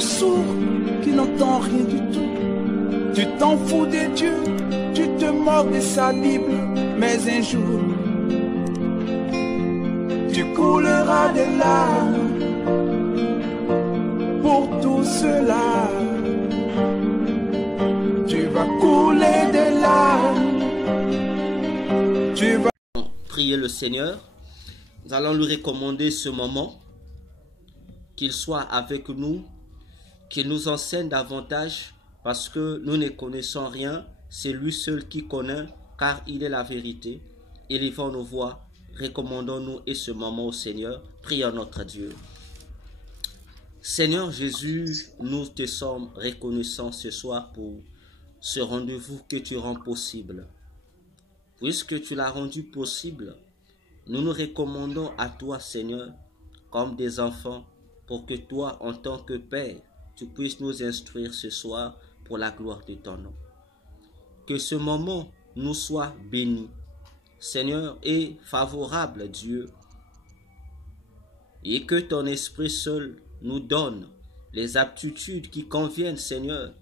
sourd qui n'entend rien du tout. Tu t'en fous de Dieu, tu te moques de sa Bible, mais un jour, tu couleras de larmes pour tout cela. Tu vas couler de larmes. Tu vas prier le Seigneur. Nous allons lui recommander ce moment, qu'il soit avec nous, qu'il nous enseigne davantage, parce que nous ne connaissons rien. C'est lui seul qui connaît, car il est la vérité. Élevons nos voix, recommandons-nous et ce moment au Seigneur. Prions notre Dieu. Seigneur Jésus, nous te sommes reconnaissants ce soir pour ce rendez-vous que tu rends possible. Puisque tu l'as rendu possible, nous nous recommandons à toi, Seigneur, comme des enfants, pour que toi, en tant que Père, tu puisses nous instruire ce soir pour la gloire de ton nom. Que ce moment nous soit béni, Seigneur, et favorable, Dieu, et que ton Esprit seul nous donne les aptitudes qui conviennent, Seigneur,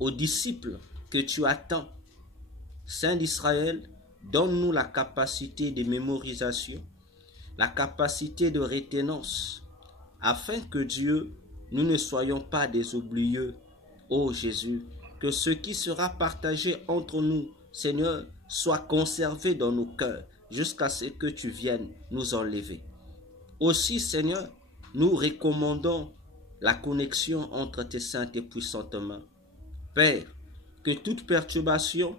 aux disciples que tu attends. Saint d'Israël, donne-nous la capacité de mémorisation, la capacité de rétenance, afin que Dieu, nous ne soyons pas des oublieux. Ô Jésus, que ce qui sera partagé entre nous, Seigneur, soit conservé dans nos cœurs jusqu'à ce que tu viennes nous enlever. Aussi, Seigneur, nous recommandons la connexion entre tes saintes et puissantes mains. Père, que toute perturbation,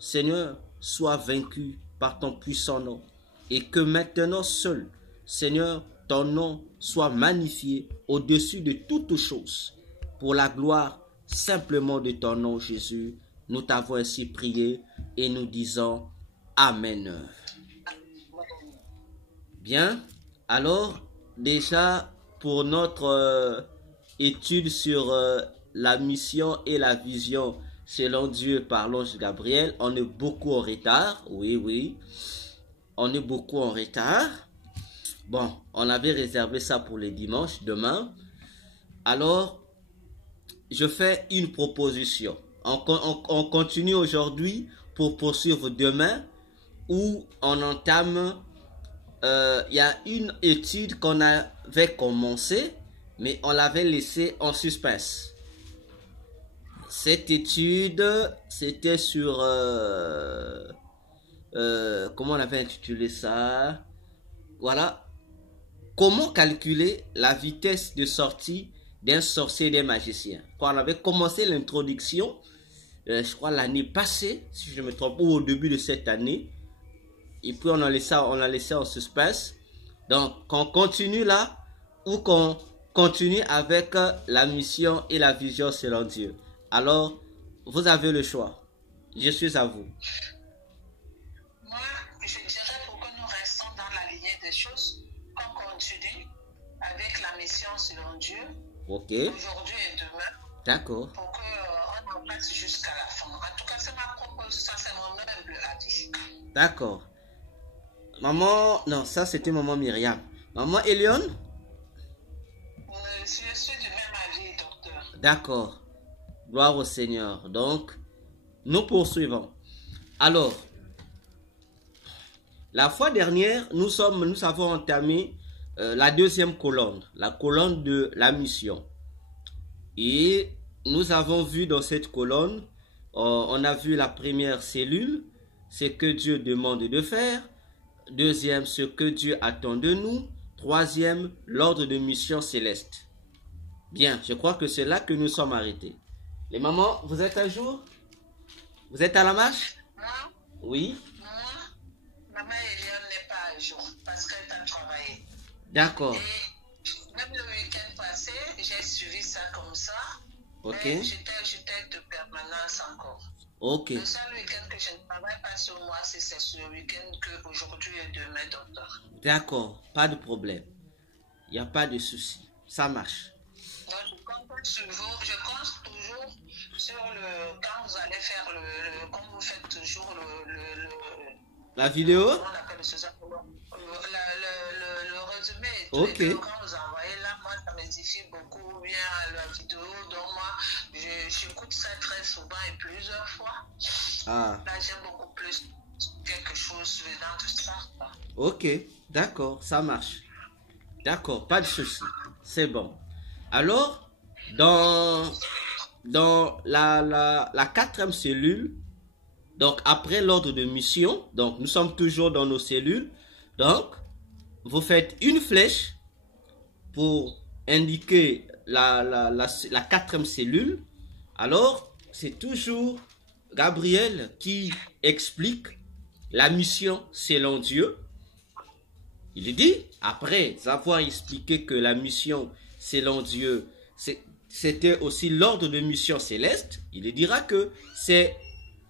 Seigneur, soit vaincue par ton puissant nom, et que maintenant seul, Seigneur, ton nom soit magnifié au-dessus de toutes choses, pour la gloire simplement de ton nom, Jésus. Nous t'avons ainsi prié et nous disons Amen. Bien, alors déjà pour notre étude sur la mission et la vision selon Dieu par l'ange Gabriel, on est beaucoup en retard. Oui, on est beaucoup en retard. Bon, on avait réservé ça pour le dimanche, demain. Alors, je fais une proposition. On continue aujourd'hui pour poursuivre demain, où on entame, il y a une étude qu'on avait commencé, mais on l'avait laissée en suspense. Cette étude, c'était sur, comment on avait intitulé ça? Voilà. Comment calculer la vitesse de sortie d'un sorcier et d'un magicien? Quand on avait commencé l'introduction, je crois l'année passée, si je ne me trompe, ou au début de cette année, et puis on l'a laissé en suspense. Donc, qu'on continue là, ou qu'on continue avec la mission et la vision selon Dieu. Alors, vous avez le choix. Je suis à vous. Moi, je dirais pour que nous restons dans la lignée des choses, qu'on continue avec la mission selon Dieu. Ok. Aujourd'hui et demain. D'accord. Pour qu'on en passe jusqu'à la fin. En tout cas, c'est ma proposition, c'est mon humble avis. D'accord. Maman, non, ça c'était maman Myriam. Maman Eliane? Je suis du même avis, docteur. D'accord. Gloire au Seigneur. Donc, nous poursuivons. Alors, la fois dernière, nous avons entamé la deuxième colonne, la colonne de la mission. Et nous avons vu dans cette colonne, on a vu la première cellule, ce que Dieu demande de faire. Deuxième, ce que Dieu attend de nous. Troisième, l'ordre de mission céleste. Bien, je crois que c'est là que nous sommes arrêtés. Les mamans, vous êtes à jour? Vous êtes à la marche? Moi, Oui. maman Eliane n'est pas à jour parce qu'elle a travaillé. D'accord. Et même le week-end passé, j'ai suivi ça comme ça. Ok. Mais j'étais de permanence encore. Ok. Le seul week-end que je ne travaille pas sur moi, c'est ce week-end qu'aujourd'hui et demain, docteur. D'accord, pas de problème. Il n'y a pas de souci. Ça marche. Donc, je compte sur vous. Je compte toujours sur quand vous allez faire comme vous faites toujours la vidéo? Comment on appelle ça? Le résumé. Ok. Quand vous envoyez là, moi, ça m'édifie beaucoup. Bien, souvent et plusieurs fois. Ah, Là, j'aime beaucoup plus quelque chose dedans de ça, quoi. ok, d'accord, ça marche. D'accord, pas de souci. C'est bon. Alors, dans la quatrième cellule, donc après l'ordre de mission, donc nous sommes toujours dans nos cellules, donc vous faites une flèche pour indiquer la quatrième cellule. Alors, c'est toujours Gabriel qui explique la mission selon Dieu. Il dit, après avoir expliqué que la mission selon Dieu, c'était aussi l'ordre de mission céleste, il dira que c'est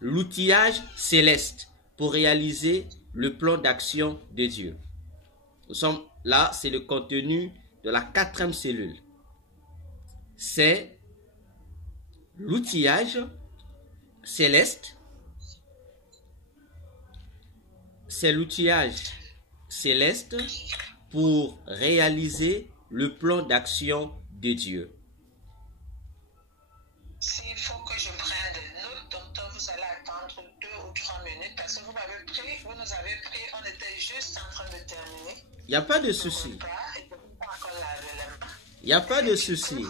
l'outillage céleste pour réaliser le plan d'action de Dieu. Nous sommes là, c'est le contenu de la quatrième cellule. C'est l'outillage céleste. C'est l'outillage céleste pour réaliser le plan d'action de Dieu. S'il faut que je prenne des notes, docteur, vous allez attendre 2 ou 3 minutes parce que vous nous avez pris, on était juste en train de terminer. Il n'y a pas de souci. Il n'y a pas de souci.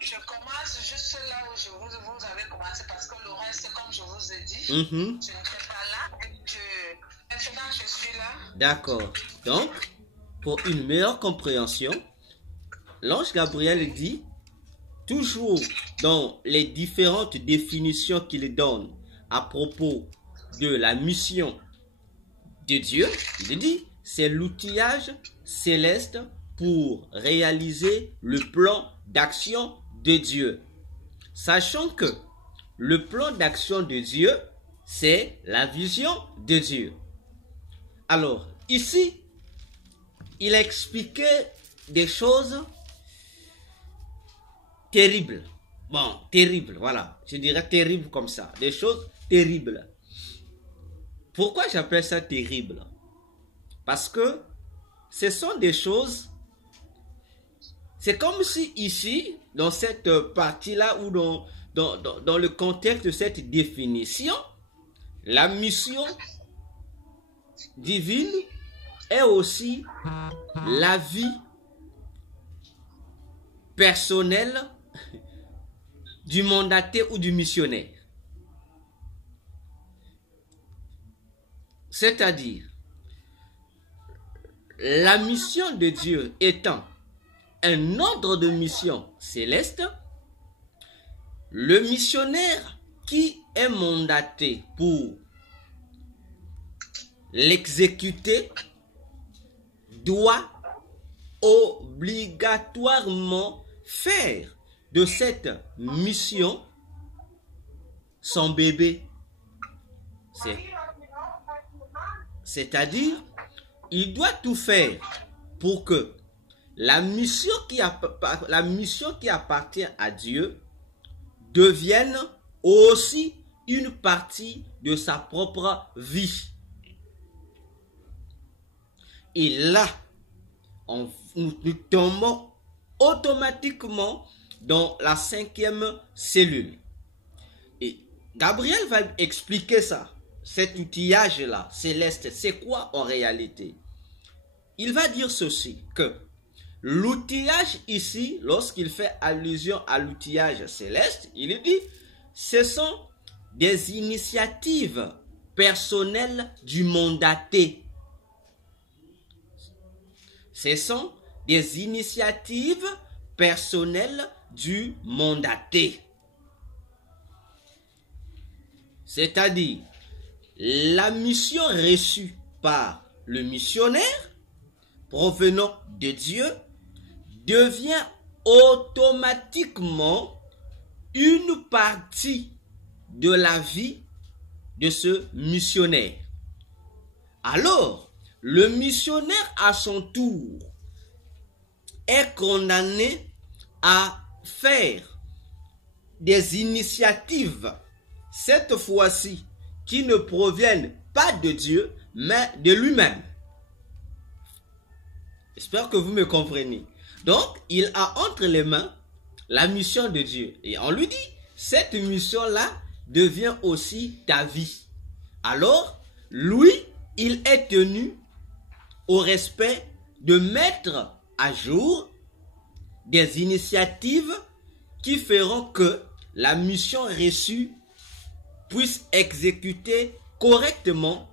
Je commence juste là où vous avez commencé parce que le reste, comme je vous ai dit, je ne serai pas là. Maintenant, je suis là. D'accord. Donc, pour une meilleure compréhension, l'ange Gabriel dit, toujours dans les différentes définitions qu'il donne à propos de la mission de Dieu, il dit, c'est l'outillage céleste pour réaliser le plan d'action de Dieu. Sachant que le plan d'action de Dieu, c'est la vision de Dieu. Alors, ici, il a expliqué des choses terribles. Bon, terribles, voilà. Je dirais terribles comme ça. Des choses terribles. Pourquoi j'appelle ça terrible? Parce que ce sont des choses... C'est comme si ici, dans cette partie-là, ou dans le contexte de cette définition, la mission divine est aussi la vie personnelle du mandaté ou du missionnaire. C'est-à-dire, la mission de Dieu étant un ordre de mission céleste, le missionnaire qui est mandaté pour l'exécuter doit obligatoirement faire de cette mission son bébé. C'est-à-dire, il doit tout faire pour que la mission qui appartient à Dieu devienne aussi une partie de sa propre vie. Et là, nous tombons automatiquement dans la cinquième cellule. Et Gabriel va expliquer ça, cet outillage-là, céleste, c'est quoi en réalité? Il va dire ceci, que l'outillage ici, lorsqu'il fait allusion à l'outillage céleste, il dit, ce sont des initiatives personnelles du mandaté. Ce sont des initiatives personnelles du mandaté. C'est-à-dire, la mission reçue par le missionnaire provenant de Dieu devient automatiquement une partie de la vie de ce missionnaire. Alors, le missionnaire à son tour est condamné à faire des initiatives, cette fois-ci, qui ne proviennent pas de Dieu, mais de lui-même. J'espère que vous me comprenez. Donc, il a entre les mains la mission de Dieu. Et on lui dit, cette mission-là devient aussi ta vie. Alors, lui, il est tenu au respect de mettre à jour des initiatives qui feront que la mission reçue puisse exécuter correctement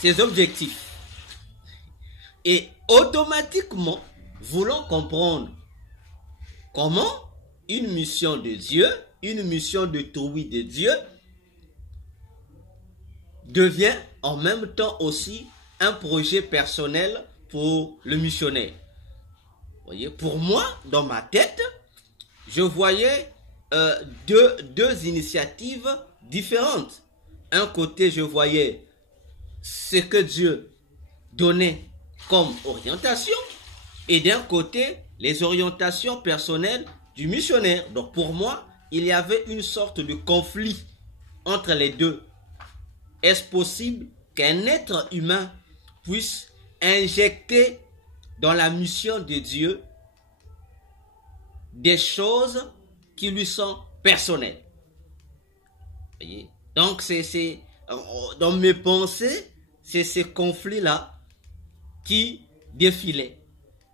ses objectifs. Et automatiquement, voulant comprendre comment une mission de Dieu, une mission de trouver de Dieu, devient en même temps aussi un projet personnel pour le missionnaire. Vous voyez, pour moi, dans ma tête, je voyais deux initiatives différentes. Un côté, je voyais ce que Dieu donnait comme orientation, et d'un côté, les orientations personnelles du missionnaire. Donc pour moi, il y avait une sorte de conflit entre les deux. Est-ce possible qu'un être humain puisse injecter dans la mission de Dieu des choses qui lui sont personnelles? Voyez? Donc c'est dans mes pensées, c'est ce conflit-là qui défilait.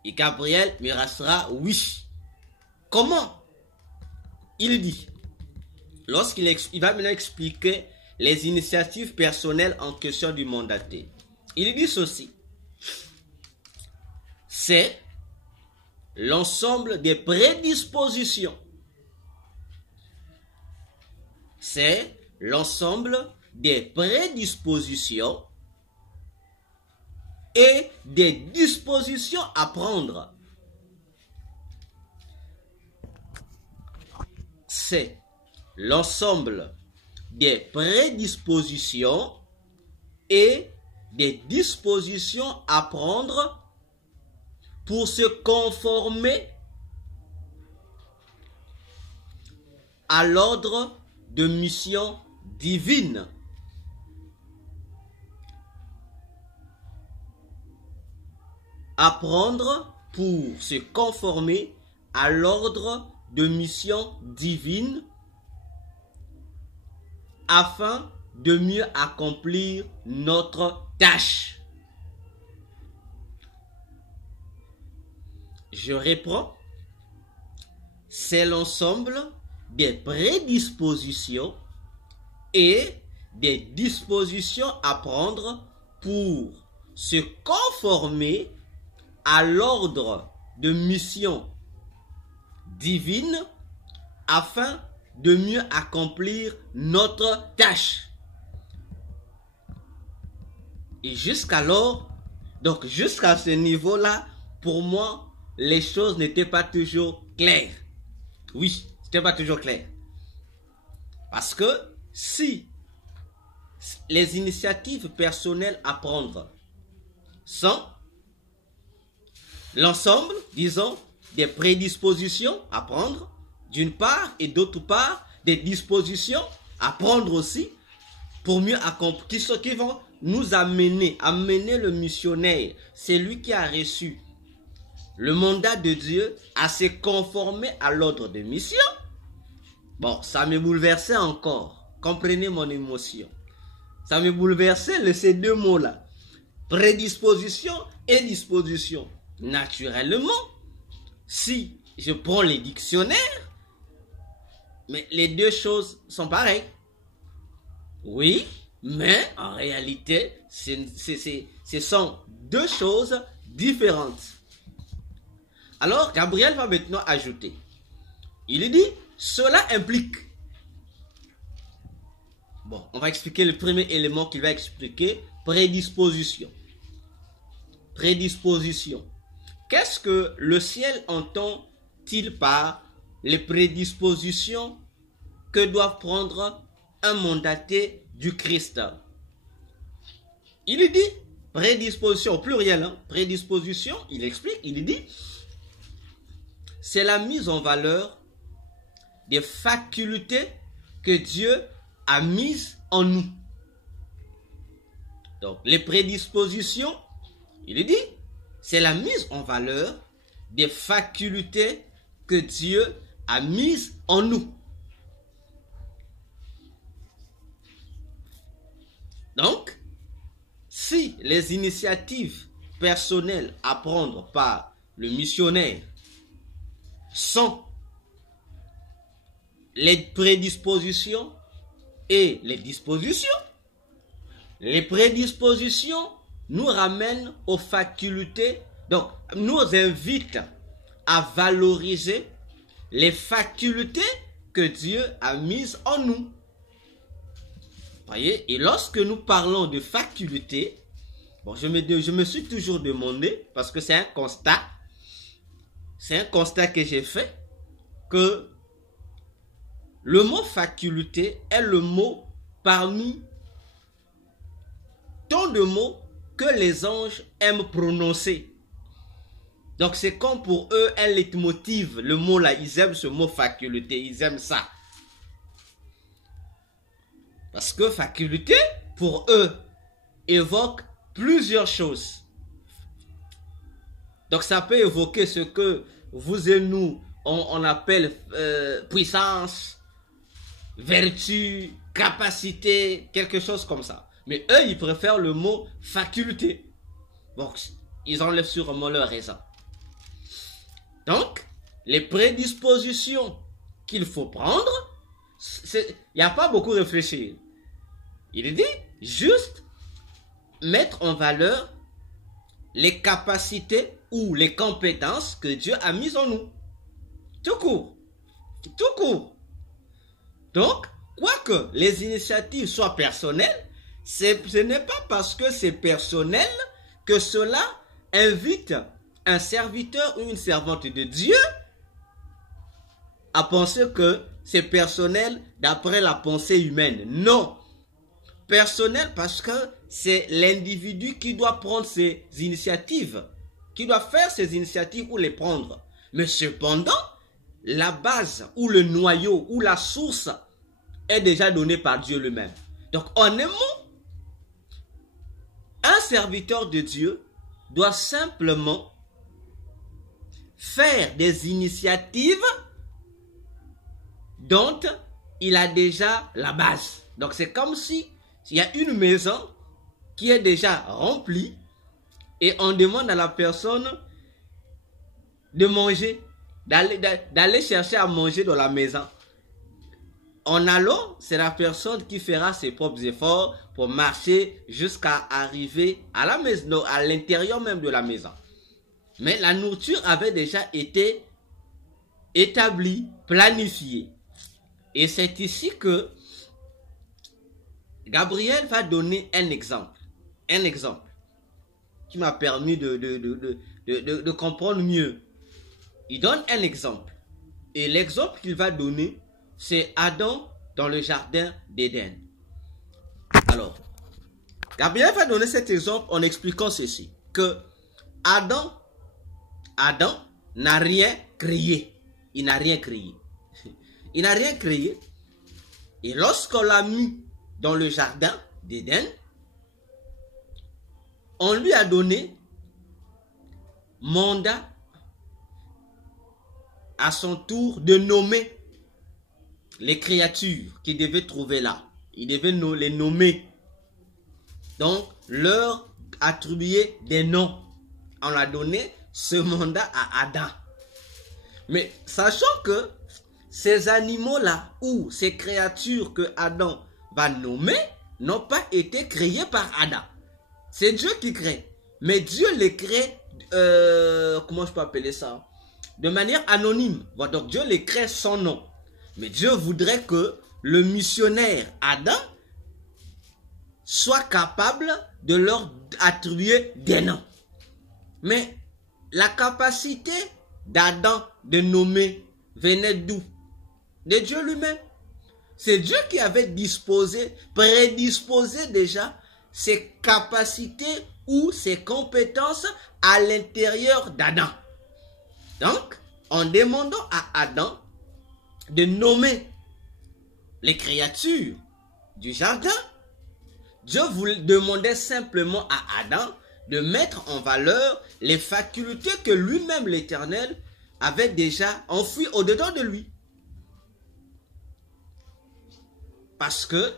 Et Gabriel me rassura, oui. Comment? Il dit, lorsqu'il va maintenant expliquer les initiatives personnelles en question du mandaté, il dit ceci: c'est l'ensemble des prédispositions. C'est l'ensemble des prédispositions et des dispositions à prendre. C'est l'ensemble des prédispositions et des dispositions à prendre pour se conformer à l'ordre de mission divine. Apprendre pour se conformer à l'ordre de mission divine afin de mieux accomplir notre tâche. Je reprends. C'est l'ensemble des prédispositions et des dispositions à prendre pour se conformer à l'ordre de mission divine afin de mieux accomplir notre tâche. Et jusqu'alors, donc jusqu'à ce niveau-là, pour moi, les choses n'étaient pas toujours claires. Oui, c'était pas toujours clair. Parce que si les initiatives personnelles à prendre sont l'ensemble, disons, des prédispositions à prendre, d'une part, et d'autre part, des dispositions à prendre aussi, pour mieux accomplir, qui vont nous amener le missionnaire, c'est lui qui a reçu le mandat de Dieu, à se conformer à l'ordre de mission. Bon, ça me bouleversait encore. Comprenez mon émotion. Ça me bouleversait ces deux mots-là. Prédisposition et disposition. Naturellement, si je prends les dictionnaires, mais les deux choses sont pareilles. Oui, mais en réalité, ce sont deux choses différentes. Alors, Gabriel va maintenant ajouter. Il dit, cela implique. Bon, on va expliquer le premier élément qu'il va expliquer, prédisposition. Prédisposition. Qu'est-ce que le ciel entend-il par les prédispositions que doit prendre un mandaté du Christ? Il dit, prédisposition au pluriel, hein, prédisposition, il explique, il dit, c'est la mise en valeur des facultés que Dieu a mises en nous. Donc, les prédispositions, il dit, c'est la mise en valeur des facultés que Dieu a mises en nous. Donc, si les initiatives personnelles à prendre par le missionnaire sont les prédispositions et les dispositions, les prédispositions nous ramènent aux facultés, donc nous invitent à valoriser les facultés que Dieu a mises en nous. Voyez, et lorsque nous parlons de facultés, bon, je me suis toujours demandé, parce que c'est un constat que j'ai fait, que le mot faculté est le mot parmi tant de mots que les anges aiment prononcer. Donc c'est comme pour eux un leitmotiv, le mot là, ils aiment ce mot faculté, ils aiment ça. Parce que faculté, pour eux, évoque plusieurs choses. Donc ça peut évoquer ce que vous et nous, on appelle puissance, vertu, capacité, quelque chose comme ça. Mais eux, ils préfèrent le mot faculté. Bon, ils enlèvent sûrement leur raison. Donc, les prédispositions qu'il faut prendre, il n'y a pas beaucoup réfléchir. Il dit juste mettre en valeur les capacités ou les compétences que Dieu a mises en nous. Tout court. Tout court. Donc, quoique les initiatives soient personnelles, ce n'est pas parce que c'est personnel que cela invite un serviteur ou une servante de Dieu à penser que c'est personnel d'après la pensée humaine. Non. Personnel parce que c'est l'individu qui doit prendre ses initiatives, qui doit faire ses initiatives ou les prendre. Mais cependant, la base ou le noyau ou la source est déjà donnée par Dieu lui-même. Donc en un mot, un serviteur de Dieu doit simplement faire des initiatives dont il a déjà la base. Donc c'est comme si il y a une maison qui est déjà remplie et on demande à la personne de manger, d'aller chercher à manger dans la maison. En allant, c'est la personne qui fera ses propres efforts pour marcher jusqu'à arriver à la maison, à l'intérieur même de la maison. Mais la nourriture avait déjà été établie, planifiée. Et c'est ici que Gabriel va donner un exemple qui m'a permis de comprendre mieux. Il donne un exemple. Et l'exemple qu'il va donner, c'est Adam dans le jardin d'Éden. Alors, Gabriel va donner cet exemple en expliquant ceci, que Adam n'a rien créé. Il n'a rien créé. Il n'a rien créé. Et lorsqu'on l'a mis dans le jardin d'Éden, on lui a donné mandat à son tour de nommer les créatures qu'il devait trouver là. Il devait les nommer. Donc, leur attribuer des noms. On a donné ce mandat à Adam. Mais sachant que ces animaux-là ou ces créatures que Adam va nommer n'ont pas été créés par Adam. C'est Dieu qui crée. Mais Dieu les crée, comment je peux appeler ça? De manière anonyme. Bon, donc Dieu les crée sans nom. Mais Dieu voudrait que le missionnaire Adam soit capable de leur attribuer des noms. Mais la capacité d'Adam de nommer venait d'où? De Dieu lui-même. C'est Dieu qui avait prédisposé déjà ses capacités ou ses compétences à l'intérieur d'Adam. Donc, en demandant à Adam de nommer les créatures du jardin, Dieu vous demandait simplement à Adam de mettre en valeur les facultés que lui-même l'Éternel avait déjà enfouies au-dedans de lui. Parce que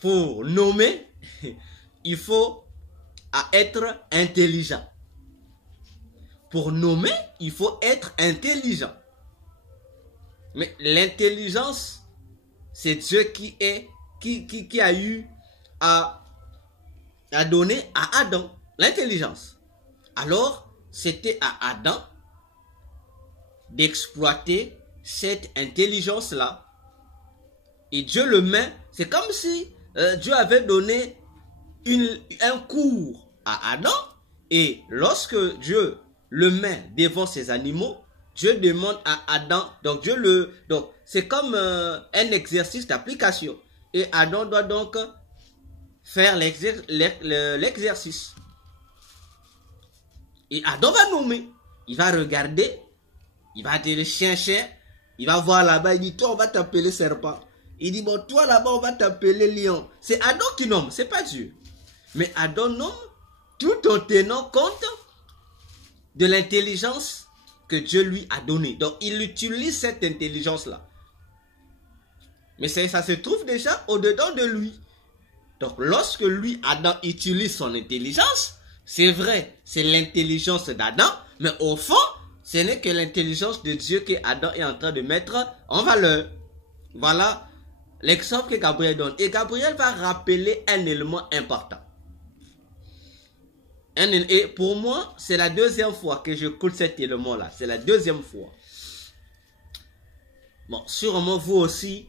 pour nommer, il faut être intelligent. Pour nommer, il faut être intelligent. Mais l'intelligence, c'est Dieu qui a eu à donner à Adam l'intelligence. Alors, c'était à Adam d'exploiter cette intelligence-là. Et Dieu le met, c'est comme si Dieu avait donné un cours à Adam. Et lorsque Dieu le met devant ses animaux, Dieu demande à Adam, donc c'est comme un exercice d'application. Et Adam doit donc faire l'exercice. Et Adam va nommer. Il va regarder. Il va dire chien. Il va voir là-bas. Il dit, toi, on va t'appeler serpent. Il dit, bon, toi, là-bas, on va t'appeler lion. C'est Adam qui nomme, c'est pas Dieu. Mais Adam nomme tout en tenant compte de l'intelligence que Dieu lui a donnée. Donc, il utilise cette intelligence-là. Mais ça se trouve déjà au-dedans de lui. Donc, lorsque lui, Adam, utilise son intelligence, c'est vrai, c'est l'intelligence d'Adam, mais au fond, ce n'est que l'intelligence de Dieu que Adam est en train de mettre en valeur. Voilà l'exemple que Gabriel donne. Et Gabriel va rappeler un élément important. Et pour moi, c'est la deuxième fois que j'écoute cet élément-là. C'est la deuxième fois. Bon, sûrement vous aussi,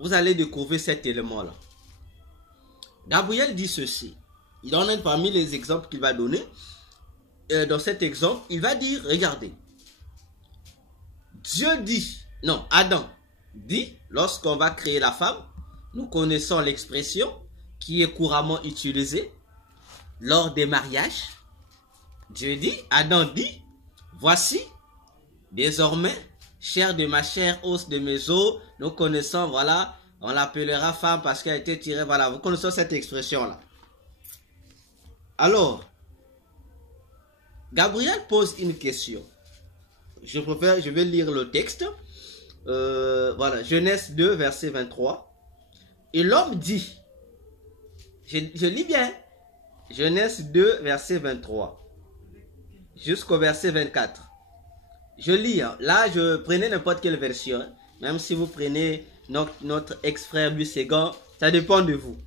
vous allez découvrir cet élément-là. Gabriel dit ceci. Il en est parmi les exemples qu'il va donner. Dans cet exemple, il va dire, regardez. Dieu dit, non, Adam dit, lorsqu'on va créer la femme, nous connaissons l'expression qui est couramment utilisée lors des mariages. Dieu dit, Adam dit, voici, désormais, chair de ma chair, os de mes os, nous connaissons, voilà, on l'appellera femme parce qu'elle a été tirée, voilà, vous connaissez cette expression-là. Alors, Gabriel pose une question. Je vais lire le texte. Voilà, Genèse 2, verset 23. Et l'homme dit, je lis bien, Genèse 2, verset 23, jusqu'au verset 24. Je lis, hein. Là, je prenais n'importe quelle version, hein. Même si vous prenez notre ex-frère Louis Ségan, ça dépend de vous.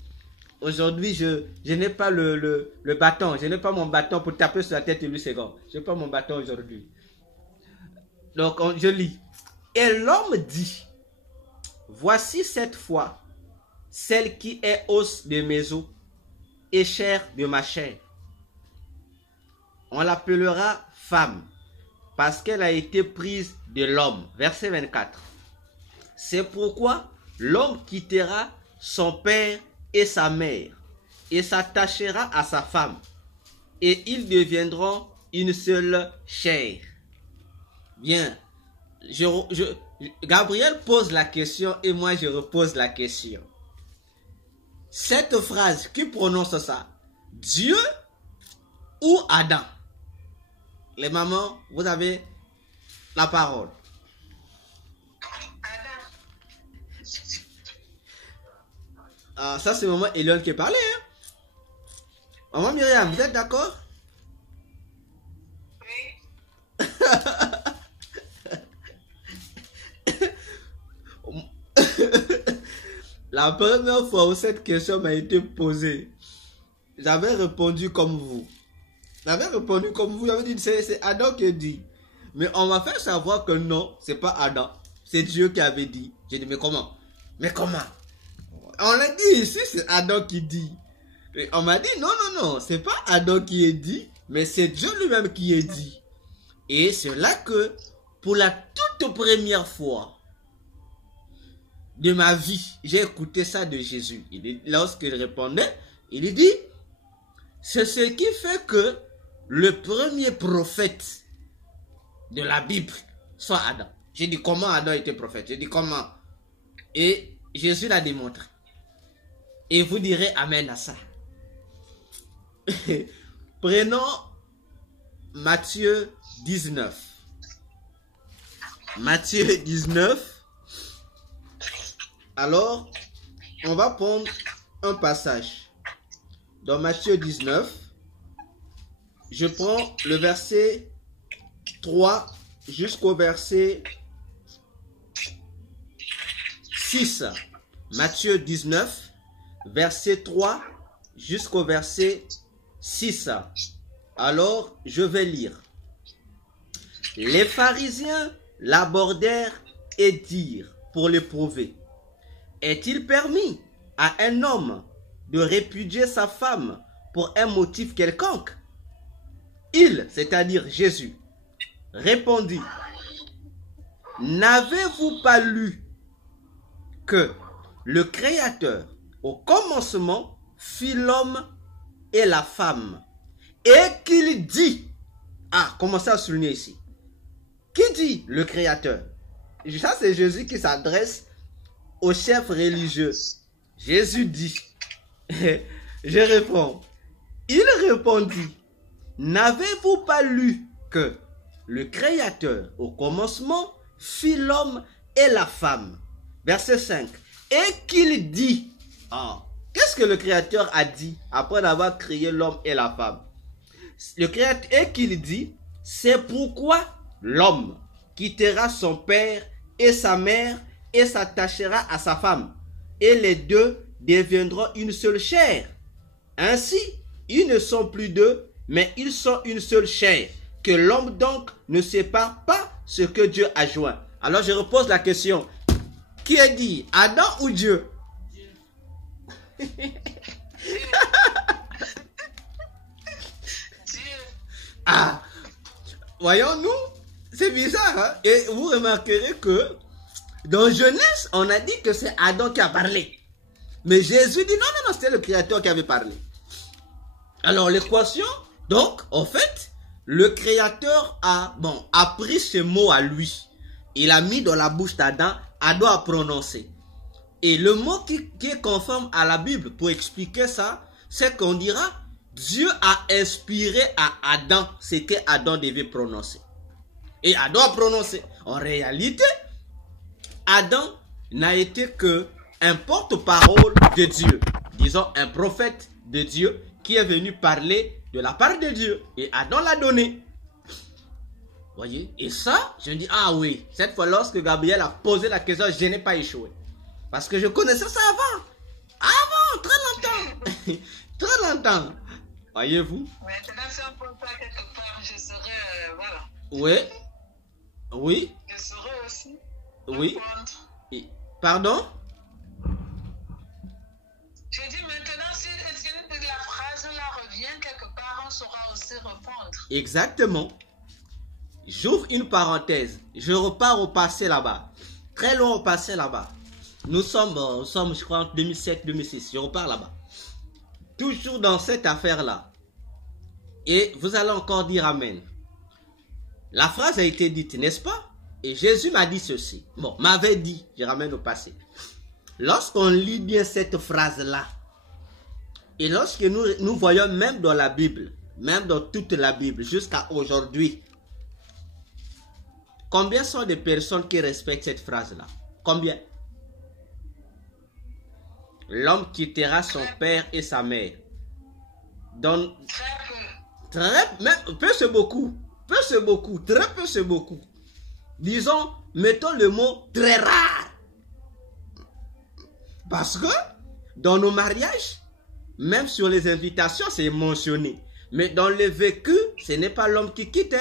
Aujourd'hui, je n'ai pas le bâton, je n'ai pas mon bâton pour taper sur la tête de Louis Ségan. Je n'ai pas mon bâton aujourd'hui. Donc, je lis. Et l'homme dit, voici cette fois, celle qui est os de mes os et chair de ma chair. On l'appellera femme, parce qu'elle a été prise de l'homme. Verset 24. C'est pourquoi l'homme quittera son père et sa mère, et s'attachera à sa femme, et ils deviendront une seule chair. Bien, Gabriel pose la question et moi je repose la question. Cette phrase, qui prononce ça? Dieu ou Adam? Les mamans, vous avez la parole. Ah, ça c'est maman Eliane qui parlait. Hein? Maman Myriam, vous êtes d'accord? Oui. La première fois où cette question m'a été posée, j'avais répondu comme vous. J'avais dit c'est Adam qui dit. Mais on m'a fait savoir que non, c'est pas Adam. C'est Dieu qui avait dit. J'ai dit mais comment? On l'a dit ici, c'est Adam qui dit. Et on m'a dit non, c'est pas Adam qui est dit, mais c'est Dieu lui-même qui est dit. Et c'est là que, pour la toute première fois de ma vie, j'ai écouté ça de Jésus. Lorsqu'il répondait, il dit, c'est ce qui fait que le premier prophète de la Bible soit Adam. J'ai dit comment Adam était prophète. J'ai dit comment. Et Jésus l'a démontré. Et vous direz amen à ça. Prenons Matthieu 19. Matthieu 19. Alors, on va prendre un passage. Dans Matthieu 19, je prends le verset 3 jusqu'au verset 6. Matthieu 19, verset 3 jusqu'au verset 6. Alors, je vais lire. Les pharisiens l'abordèrent et dirent, pour l'éprouver, est-il permis à un homme de répudier sa femme pour un motif quelconque? Il, c'est-à-dire Jésus, répondit, n'avez-vous pas lu que le Créateur, au commencement, fit l'homme et la femme, et qu'il dit, commencez à souligner ici, qui dit le Créateur? Ça, c'est Jésus qui s'adresse aux chefs religieux. Jésus dit, je réponds, il répondit, n'avez-vous pas lu que le Créateur, au commencement, fit l'homme et la femme? Verset 5. Et qu'il dit, qu'est-ce que le Créateur a dit après avoir créé l'homme et la femme? Le Créateur, et qu'il dit, c'est pourquoi l'homme quittera son père et sa mère et s'attachera à sa femme, et les deux deviendront une seule chair. Ainsi, ils ne sont plus deux, mais ils sont une seule chair. Que l'homme donc ne sépare pas ce que Dieu a joint. Alors je repose la question. Qui a dit, Adam ou Dieu? Dieu. Voyons-nous, c'est bizarre, hein? Et vous remarquerez que dans Genèse, on a dit que c'est Adam qui a parlé. Mais Jésus dit non, c'était le Créateur qui avait parlé. Alors l'équation, donc, en fait, le Créateur a pris ce mot à lui. Il a mis dans la bouche d'Adam, Adam a prononcé. Et le mot qui est conforme à la Bible pour expliquer ça, c'est qu'on dira, Dieu a inspiré à Adam ce que Adam devait prononcer. Et Adam a prononcé. En réalité, Adam n'a été que un porte-parole de Dieu. Disons un prophète de Dieu qui est venu parler de la part de Dieu. Et Adam l'a donné. Voyez? Et ça, je me dis, oui. Cette fois, lorsque Gabriel a posé la question, je n'ai pas échoué. Parce que je connaissais ça avant. Avant, très longtemps. Très longtemps. Voyez-vous? Maintenant, si on pose ça quelque part, je serais, voilà. Oui. Oui. Je serais aussi. Oui. Pardon? Je dis maintenant, si la phrase là revient quelque part, on saura aussi répondre. Exactement. J'ouvre une parenthèse. Je repars au passé là-bas. Très loin au passé là-bas. Nous sommes, je crois, en 2007-2006. Je repars là-bas. Toujours dans cette affaire-là. Et vous allez encore dire Amen. La phrase a été dite, n'est-ce pas? Et Jésus m'a dit ceci. M'avait dit, je ramène au passé. Lorsqu'on lit bien cette phrase-là, et lorsque nous voyons même dans la Bible, même dans toute la Bible, jusqu'à aujourd'hui, combien sont des personnes qui respectent cette phrase-là? Combien? L'homme quittera son père et sa mère. Donc, peu c'est beaucoup. Peu c'est beaucoup. Très peu c'est beaucoup. Disons, mettons le mot très rare. Parce que dans nos mariages, même sur les invitations, c'est mentionné. Mais dans le vécu, ce n'est pas l'homme qui quitte.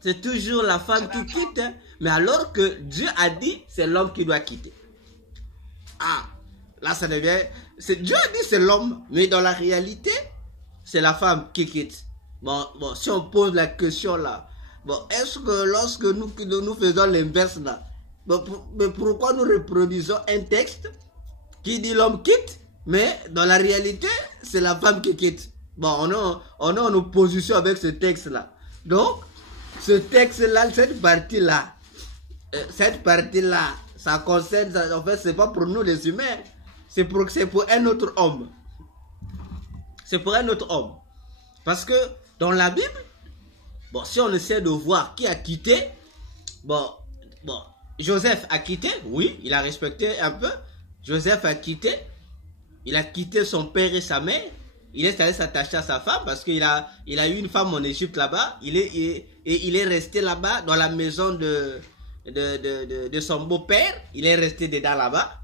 C'est toujours la femme qui quitte. Mais alors que Dieu a dit, c'est l'homme qui doit quitter. Là ça devient... Dieu a dit c'est l'homme. Mais dans la réalité, c'est la femme qui quitte. Bon, si on pose la question là, est-ce que lorsque nous faisons l'inverse là, mais pourquoi nous reproduisons un texte qui dit l'homme quitte, mais dans la réalité, c'est la femme qui quitte? On est en opposition avec ce texte là. Donc, ce texte là, cette partie là, ça concerne, en fait, c'est pas pour nous les humains, c'est pour un autre homme. C'est pour un autre homme. Parce que dans la Bible, si on essaie de voir qui a quitté, Joseph a quitté, oui, il a respecté un peu. Joseph a quitté. Il a quitté son père et sa mère. Il est allé s'attacher à sa femme parce qu'il a eu une femme en Égypte là-bas. Il est resté là-bas dans la maison de son beau-père. Il est resté dedans là-bas.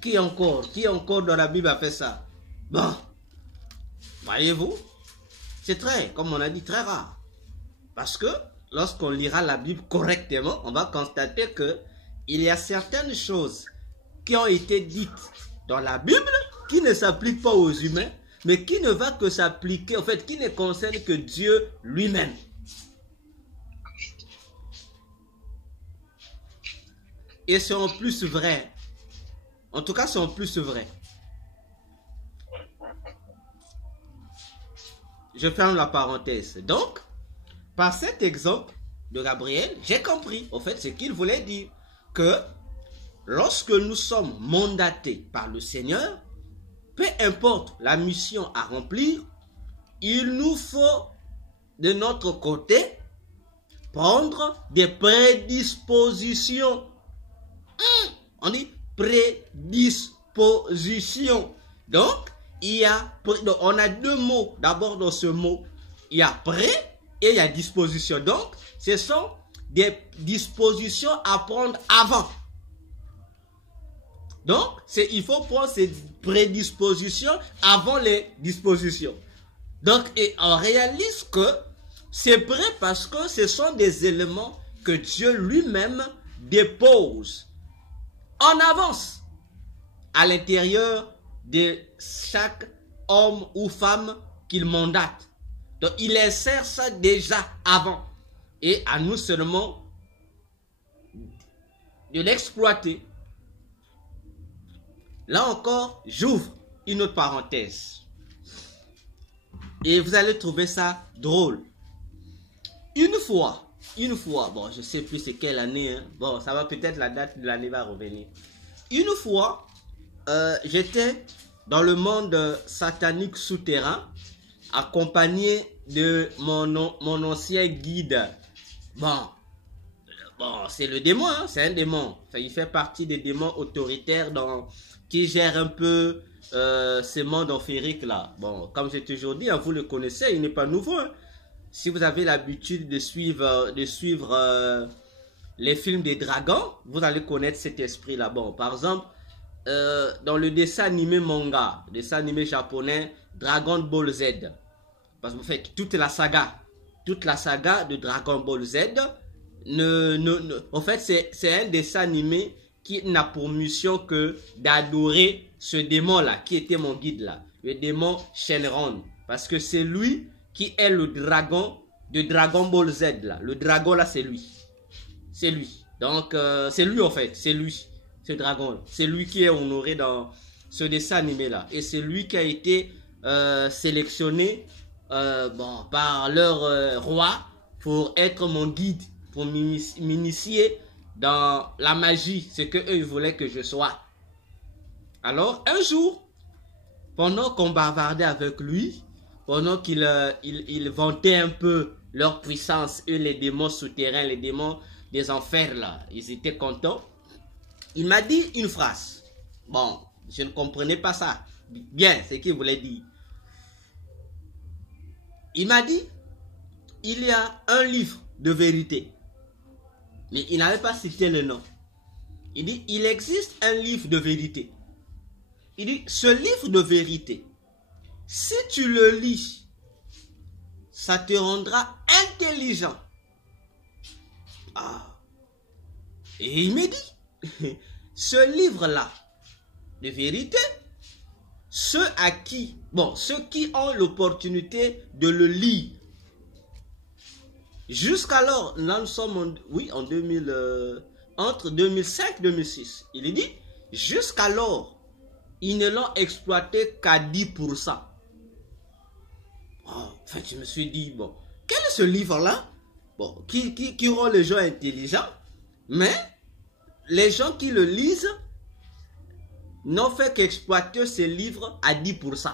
Qui encore dans la Bible a fait ça? Bon, voyez-vous, c'est très, comme on a dit, très rare. Parce que lorsqu'on lira la Bible correctement, on va constater que il y a certaines choses qui ont été dites dans la Bible qui ne s'appliquent pas aux humains, mais qui ne va que s'appliquer, en fait, qui ne concerne que Dieu lui-même. Et c'est en plus vrai. En tout cas, c'est en plus vrai. Je ferme la parenthèse. Donc, par cet exemple de Gabriel, j'ai compris, en fait, ce qu'il voulait dire. Que lorsque nous sommes mandatés par le Seigneur, peu importe la mission à remplir, il nous faut, de notre côté, prendre des prédispositions. On dit prédisposition. Donc, on a deux mots. D'abord, dans ce mot, il y a pré et il y a disposition. Donc, ce sont des dispositions à prendre avant. Donc, il faut prendre ces prédispositions avant les dispositions. Donc, et on réalise que c'est vrai parce que ce sont des éléments que Dieu lui-même dépose en avance à l'intérieur de chaque homme ou femme qu'il mandate. Donc, il insère ça déjà avant. Et à nous seulement de l'exploiter. Là encore, j'ouvre une autre parenthèse. Et vous allez trouver ça drôle. Une fois, bon, je ne sais plus c'est quelle année, hein. Bon, ça va peut-être, la date de l'année va revenir. Une fois, j'étais dans le monde satanique souterrain, accompagné de mon ancien guide. Bon, c'est le démon, hein, c'est un démon. Enfin, il fait partie des démons autoritaires qui gèrent un peu ces mondes enfériques là. Bon, comme j'ai toujours dit, hein, vous le connaissez, il n'est pas nouveau. Hein. Si vous avez l'habitude de suivre les films des dragons, vous allez connaître cet esprit là. Bon, par exemple, dans le dessin animé manga, dessin animé japonais, Dragon Ball Z. Parce que vous faites toute la saga de Dragon Ball Z, en fait, c'est un dessin animé qui n'a pour mission que d'adorer ce démon-là, qui était mon guide là, le démon Shenron. Parce que c'est lui qui est le dragon de Dragon Ball Z là. Le dragon là, c'est lui. C'est lui. Donc, c'est lui en fait, c'est lui, ce dragon. C'est lui qui est honoré dans ce dessin animé là. Et c'est lui qui a été sélectionné par leur roi pour être mon guide, pour m'initier dans la magie, ce que eux voulaient que je sois. Alors un jour, pendant qu'on bavardait avec lui, pendant qu'il vantait un peu leur puissance, eux les démons souterrains, les démons des enfers là, ils étaient contents. Il m'a dit une phrase. Bon, je ne comprenais pas ça bien, ce qu'il voulait dire. Il m'a dit, il y a un livre de vérité. Mais il n'avait pas cité le nom. Il dit, il existe un livre de vérité. Il dit, ce livre de vérité, si tu le lis, ça te rendra intelligent. Ah. Et il me dit, ce livre-là de vérité, ceux qui ont l'opportunité de le lire, jusqu'alors, nous sommes en 2000, entre 2005 et 2006. Il dit, jusqu'alors, ils ne l'ont exploité qu'à 10%. Enfin, je me suis dit, bon, quel est ce livre-là? Bon, qui rend les gens intelligents, mais les gens qui le lisent n'ont fait qu'exploiter ces livres à 10%.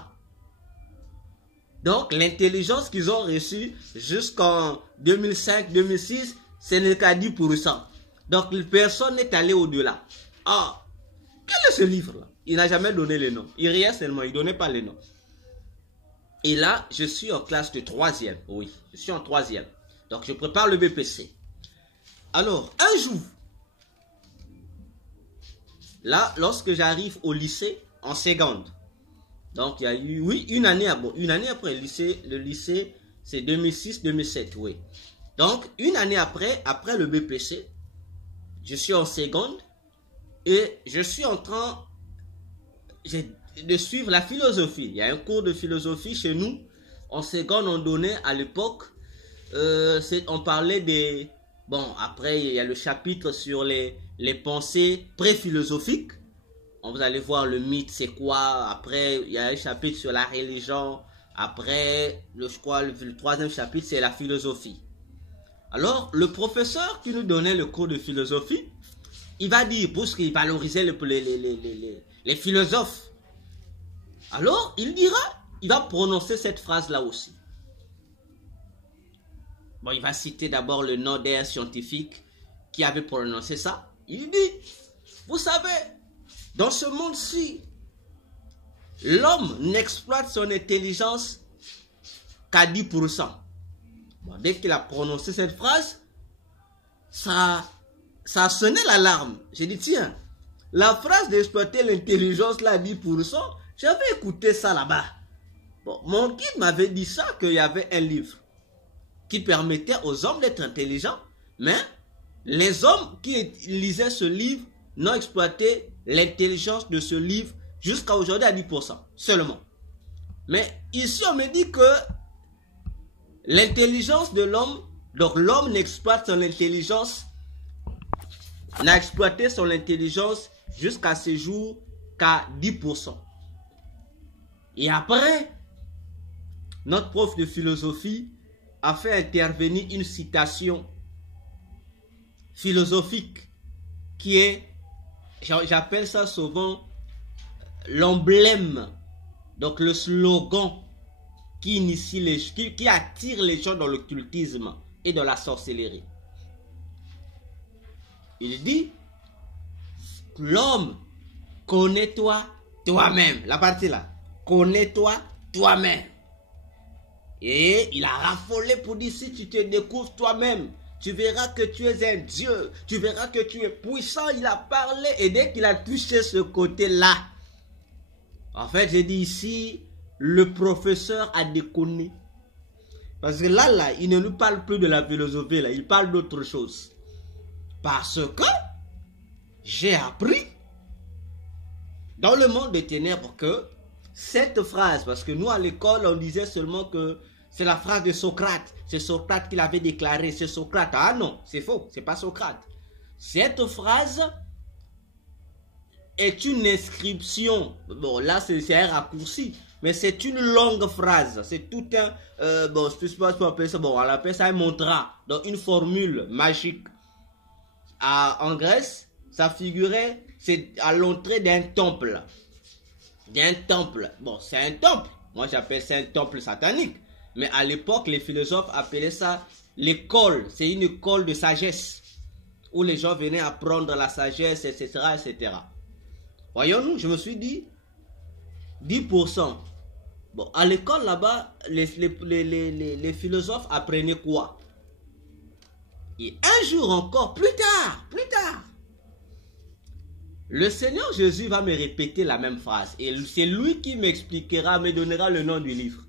Donc, l'intelligence qu'ils ont reçue jusqu'en 2005-2006, ce n'est qu'à 10%. Donc, personne n'est allé au-delà. Ah, quel est ce livre-là? Il n'a jamais donné le nom. Il riait seulement, il ne donnait pas le nom. Et là, je suis en classe de 3e. Oui, je suis en 3e. Donc, je prépare le BPC. Alors, un jour, là, lorsque j'arrive au lycée, en seconde, donc il y a eu, oui, une année après, le lycée, c'est 2006-2007, oui. Donc, une année après le BPC, je suis en seconde et je suis en train de suivre la philosophie. Il y a un cours de philosophie chez nous. En seconde, on donnait à l'époque, on parlait des... Bon, après, il y a le chapitre sur les pensées pré-philosophiques. Vous allez voir le mythe, c'est quoi. Après, il y a un chapitre sur la religion. Après, je crois, le 3e chapitre, c'est la philosophie. Alors, le professeur qui nous donnait le cours de philosophie, il va dire, parce qu'il valorisait les philosophes. Alors, il va prononcer cette phrase-là aussi. Bon, il va citer d'abord le nom d'un scientifique qui avait prononcé ça. Il dit, vous savez, dans ce monde-ci, l'homme n'exploite son intelligence qu'à 10%. Bon, dès qu'il a prononcé cette phrase, ça a sonné l'alarme. J'ai dit, tiens, la phrase d'exploiter l'intelligence là à 10%, j'avais écouté ça là-bas. Bon, mon guide m'avait dit ça, qu'il y avait un livre qui permettait aux hommes d'être intelligents, mais les hommes qui lisaient ce livre n'ont exploité l'intelligence de ce livre jusqu'à aujourd'hui à 10% seulement. Mais ici, on me dit que l'intelligence de l'homme, donc l'homme n'exploite son intelligence, n'a exploité son intelligence jusqu'à ce jour qu'à 10%. Et après, notre prof de philosophie a fait intervenir une citation philosophique qui est, j'appelle ça souvent l'emblème, donc le slogan qui initie qui attire les gens dans l'occultisme et dans la sorcellerie. Il dit, l'homme, connais-toi toi-même. La partie là, connais-toi toi-même. Et il a raffolé pour dire, si tu te découvres toi-même, tu verras que tu es un Dieu, tu verras que tu es puissant. Il a parlé et dès qu'il a touché ce côté-là, en fait, j'ai dit ici, le professeur a déconné. Parce que là, il ne nous parle plus de la philosophie, là, il parle d'autre chose. Parce que j'ai appris dans le monde des ténèbres que cette phrase, parce que nous à l'école, on disait seulement que c'est la phrase de Socrate. C'est Socrate qui l'avait déclaré, c'est Socrate. Ah non, c'est faux, c'est pas Socrate. Cette phrase est une inscription. Bon, là, c'est un raccourci. Mais c'est une longue phrase. C'est tout un... bon, je ne sais pas si on appelle ça. Bon, on appelle ça un mantra. Donc, une formule magique. En Grèce, ça figurait... C'est à l'entrée d'un temple. D'un temple. Bon, c'est un temple. Moi, j'appelle ça un temple satanique. Mais à l'époque, les philosophes appelaient ça l'école. C'est une école de sagesse. Où les gens venaient apprendre la sagesse, etc., etc. Voyons-nous, je me suis dit, 10%. Bon, à l'école là-bas, les philosophes apprenaient quoi? Et un jour encore, plus tard, le Seigneur Jésus va me répéter la même phrase. Et c'est lui qui m'expliquera, me donnera le nom du livre.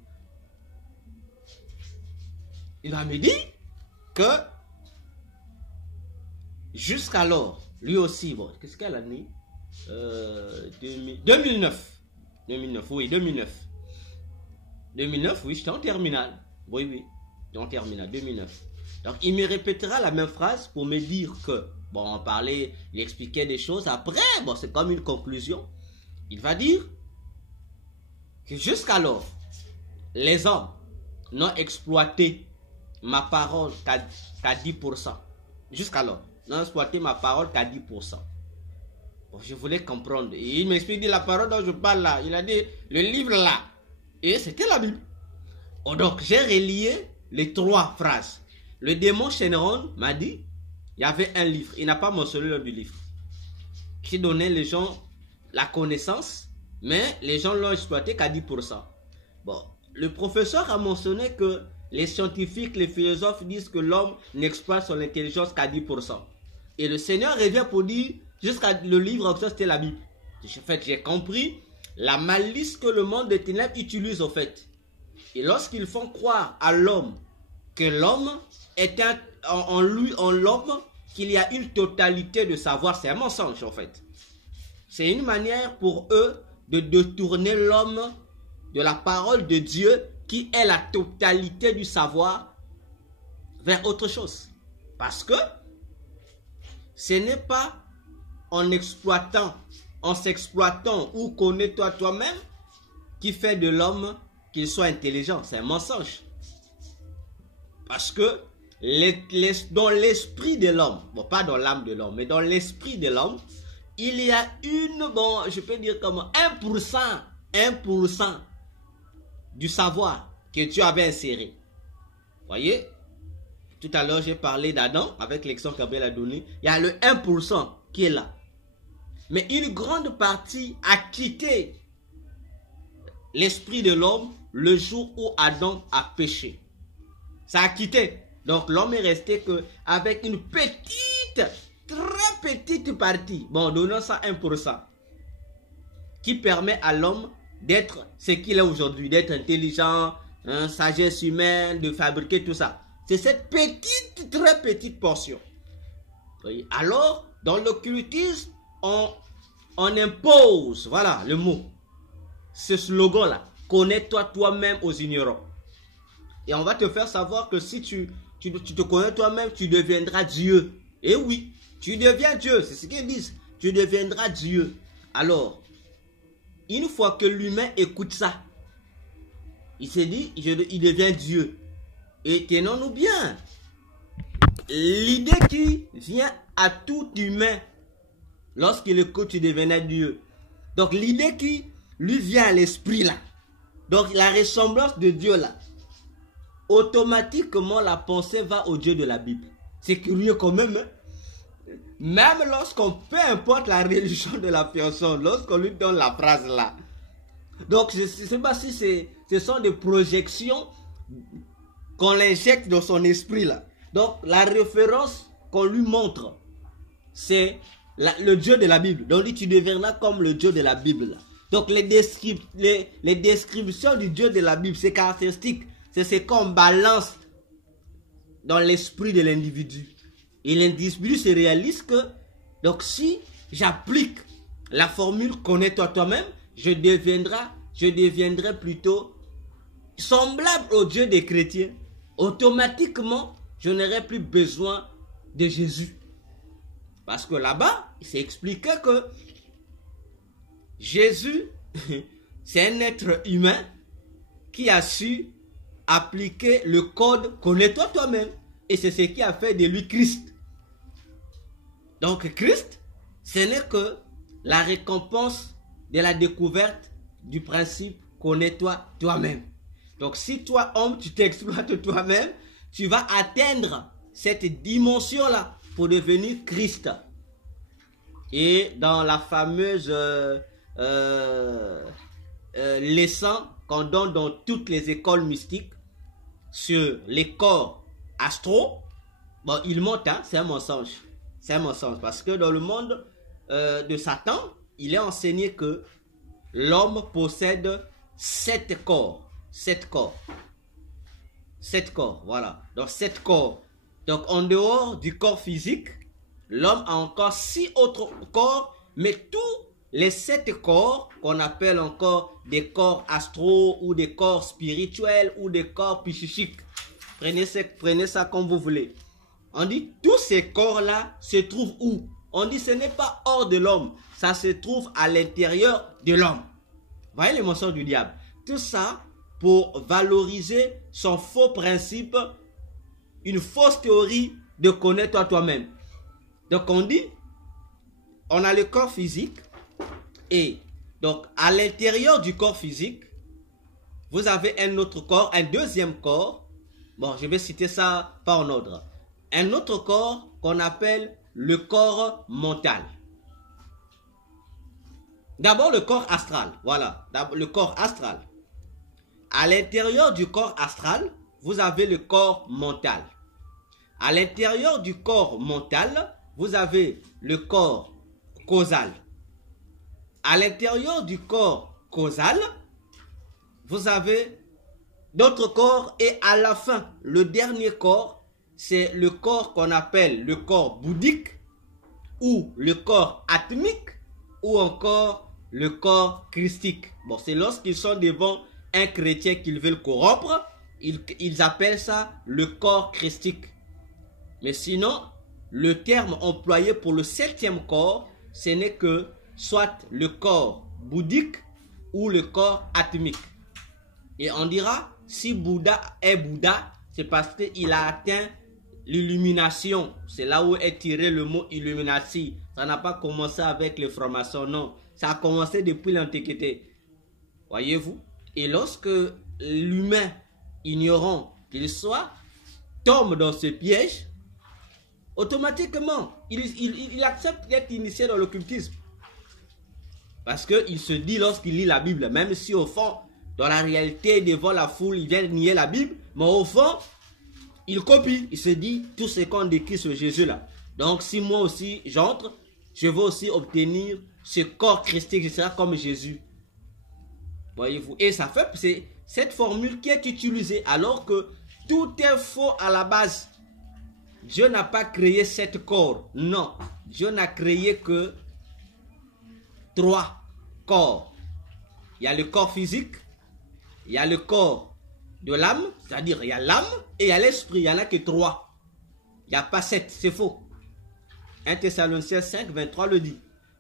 Il va me dire que jusqu'alors, lui aussi, bon, qu'est-ce qu'elle a dit? 2009, oui, 2009. 2009, oui, j'étais en terminale. Oui, j'étais en terminale, 2009. Donc, il me répétera la même phrase pour me dire que, bon, on parlait, il expliquait des choses. Après, bon, c'est comme une conclusion. Il va dire que jusqu'alors, les hommes n'ont exploité ma parole qu'à 10%. Jusqu'alors, n'ont exploité ma parole qu'à 10%. Bon, je voulais comprendre. Et il m'explique la parole dont je parle là. Il a dit le livre là. Et c'était la Bible. Oh, donc, j'ai relié les 3 phrases. Le démon Shenron m'a dit, il y avait un livre. Il n'a pas mentionné le nom du livre. Qui donnait les gens la connaissance, mais les gens l'ont exploité qu'à 10%. Bon, le professeur a mentionné que les scientifiques, les philosophes disent que l'homme n'exploite son intelligence qu'à 10%. Et le Seigneur revient pour dire, jusqu'à le livre, ça c'était la Bible. En fait, j'ai compris la malice que le monde des ténèbres utilise au fait. Et lorsqu'ils font croire à l'homme que l'homme est en l'homme, qu'il y a une totalité de savoir, c'est un mensonge en fait. C'est une manière pour eux de détourner l'homme de la parole de Dieu qui est la totalité du savoir vers autre chose. Parce que ce n'est pas en s'exploitant ou connais-toi toi-même qui fait de l'homme qu'il soit intelligent. C'est un mensonge. Parce que dans l'esprit de l'homme, bon pas dans l'âme de l'homme, mais dans l'esprit de l'homme, il y a je peux dire comme 1% du savoir que Dieu avait inséré. Voyez, tout à l'heure j'ai parlé d'Adam avec l'exemple qu'Abel a donné. Il y a le 1% qui est là. Mais une grande partie a quitté l'esprit de l'homme le jour où Adam a péché. Ça a quitté. Donc l'homme est resté avec une petite, très petite partie. Bon, donnons ça 1%. Qui permet à l'homme d'être ce qu'il est aujourd'hui, d'être intelligent, sagesse humaine, de fabriquer tout ça. C'est cette petite, très petite portion. Oui. Alors, dans l'occultisme, on impose, voilà le mot, ce slogan-là, connais-toi toi-même aux ignorants. Et on va te faire savoir que si tu te connais toi-même, tu deviendras Dieu. Et oui, tu deviens Dieu, c'est ce qu'ils disent. Tu deviendras Dieu. Alors, une fois que l'humain écoute ça, il s'est dit, il devient Dieu. Et tenons-nous bien, l'idée qui vient à tout humain lorsqu'il écoute, tu deviendras Dieu. Donc l'idée qui lui vient à l'esprit là, donc la ressemblance de Dieu là, automatiquement la pensée va au Dieu de la Bible. C'est curieux quand même, hein? Même lorsqu'on, peu importe la religion de la personne, lorsqu'on lui donne la phrase là. Donc je ne sais pas si ce sont des projections qu'on l'injecte dans son esprit là. Donc la référence qu'on lui montre, c'est le Dieu de la Bible. Donc tu deviendras comme le Dieu de la Bible là. Donc les descriptions du Dieu de la Bible, c'est caractéristique. C'est ce qu'on balance dans l'esprit de l'individu. Et l'individu se réalise que, donc si j'applique la formule connais-toi toi-même, je deviendrai plutôt semblable au Dieu des chrétiens. Automatiquement, je n'aurai plus besoin de Jésus. Parce que là-bas, il s'est expliqué que Jésus, c'est un être humain qui a su appliquer le code connais-toi toi-même. Et c'est ce qui a fait de lui Christ. Donc Christ, ce n'est que la récompense de la découverte du principe connais-toi toi-même. Donc si toi homme, tu t'exploites toi-même, tu vas atteindre cette dimension-là pour devenir Christ. Et dans la fameuse leçon qu'on donne dans toutes les écoles mystiques sur les corps astro, bon, il monte, hein, c'est un mensonge. C'est un mensonge parce que dans le monde de Satan, il est enseigné que l'homme possède 7 corps. 7 corps. 7 corps, voilà. Donc 7 corps. Donc en dehors du corps physique, l'homme a encore 6 autres corps, mais tous les 7 corps qu'on appelle encore des corps astraux ou des corps spirituels ou des corps psychiques. Prenez ça comme vous voulez. On dit tous ces corps-là se trouvent où? On dit ce n'est pas hors de l'homme, ça se trouve à l'intérieur de l'homme. Voyez les mensonges du diable. Tout ça pour valoriser son faux principe, une fausse théorie de connais-toi toi-même. Donc on dit, on a le corps physique et donc à l'intérieur du corps physique, vous avez un autre corps, un deuxième corps. Bon, je vais citer ça pas en ordre. Un autre corps qu'on appelle le corps mental. D'abord le corps astral, voilà, le corps astral. À l'intérieur du corps astral, vous avez le corps mental. À l'intérieur du corps mental, vous avez le corps causal. À l'intérieur du corps causal, vous avez d'autres corps et à la fin, le dernier corps, c'est le corps qu'on appelle le corps bouddhique ou le corps atmique ou encore le corps christique. Bon, c'est lorsqu'ils sont devant un chrétien qu'ils veulent corrompre, ils appellent ça le corps christique. Mais sinon, le terme employé pour le 7e corps, ce n'est que soit le corps bouddhique ou le corps atmique. Et on dira, si Bouddha est Bouddha, c'est parce qu'il a atteint l'illumination. C'est là où est tiré le mot illumination. Ça n'a pas commencé avec les francs-maçons, non. Ça a commencé depuis l'Antiquité. Voyez-vous? Et lorsque l'humain, ignorant qu'il soit, tombe dans ce piège, automatiquement, il accepte d'être initié dans l'occultisme. Parce qu'il se dit lorsqu'il lit la Bible, même si au fond, dans la réalité, devant la foule, il vient nier la Bible, mais au fond, il copie. Il se dit, tout ce qu'on décrit sur Jésus-là. Donc, si moi aussi j'entre, je vais aussi obtenir ce corps christique, je serai comme Jésus. Voyez-vous? Et ça fait, c'est cette formule qui est utilisée alors que tout est faux à la base. Dieu n'a pas créé 7 corps. Non. Dieu n'a créé que 3 corps. Il y a le corps physique, il y a le corps de l'âme, c'est-à-dire il y a l'âme et il y a l'esprit. Il n'y en a que 3. Il n'y a pas 7, c'est faux. 1 Thessaloniciens 5, 23 le dit.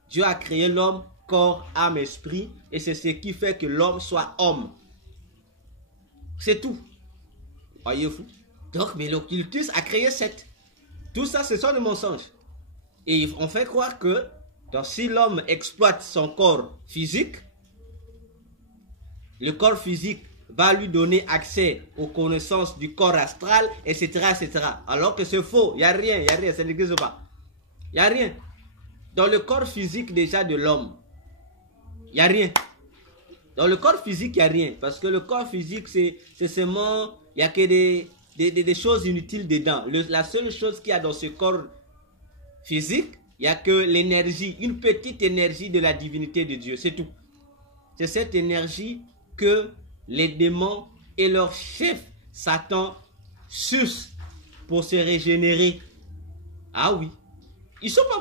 Dieu a créé l'homme, corps, âme, esprit, et c'est ce qui fait que l'homme soit homme. C'est tout. Voyez-vous? Donc, mais l'occultisme a créé 7. Tout ça, ce sont des mensonges. Et on fait croire que donc, si l'homme exploite son corps physique, le corps physique va lui donner accès aux connaissances du corps astral, etc., etc. Alors que c'est faux. Il n'y a rien, ça n'existe pas. Il n'y a rien. Dans le corps physique déjà de l'homme, il n'y a rien. Dans le corps physique, il n'y a rien. Parce que le corps physique, c'est seulement, il n'y a que des choses inutiles dedans. La seule chose qu'il y a dans ce corps physique, il n'y a que l'énergie, une petite énergie de la divinité de Dieu. C'est tout. C'est cette énergie que les démons et leur chef, Satan, sucent pour se régénérer. Ah oui.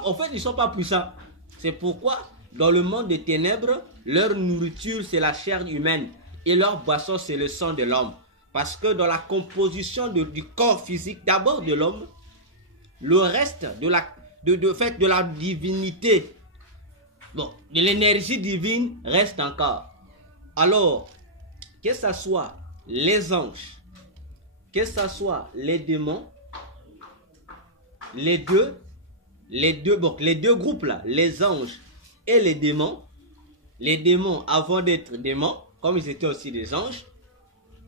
En fait, ils ne sont pas puissants. C'est pourquoi, dans le monde des ténèbres, leur nourriture, c'est la chair humaine. Et leur boisson, c'est le sang de l'homme. Parce que dans la composition du corps physique, d'abord de l'homme, le reste de la divinité, bon, de l'énergie divine reste encore. Alors, que ce soit les anges, que ce soit les démons, les deux groupes là, les anges et les démons avant d'être démons, comme ils étaient aussi des anges,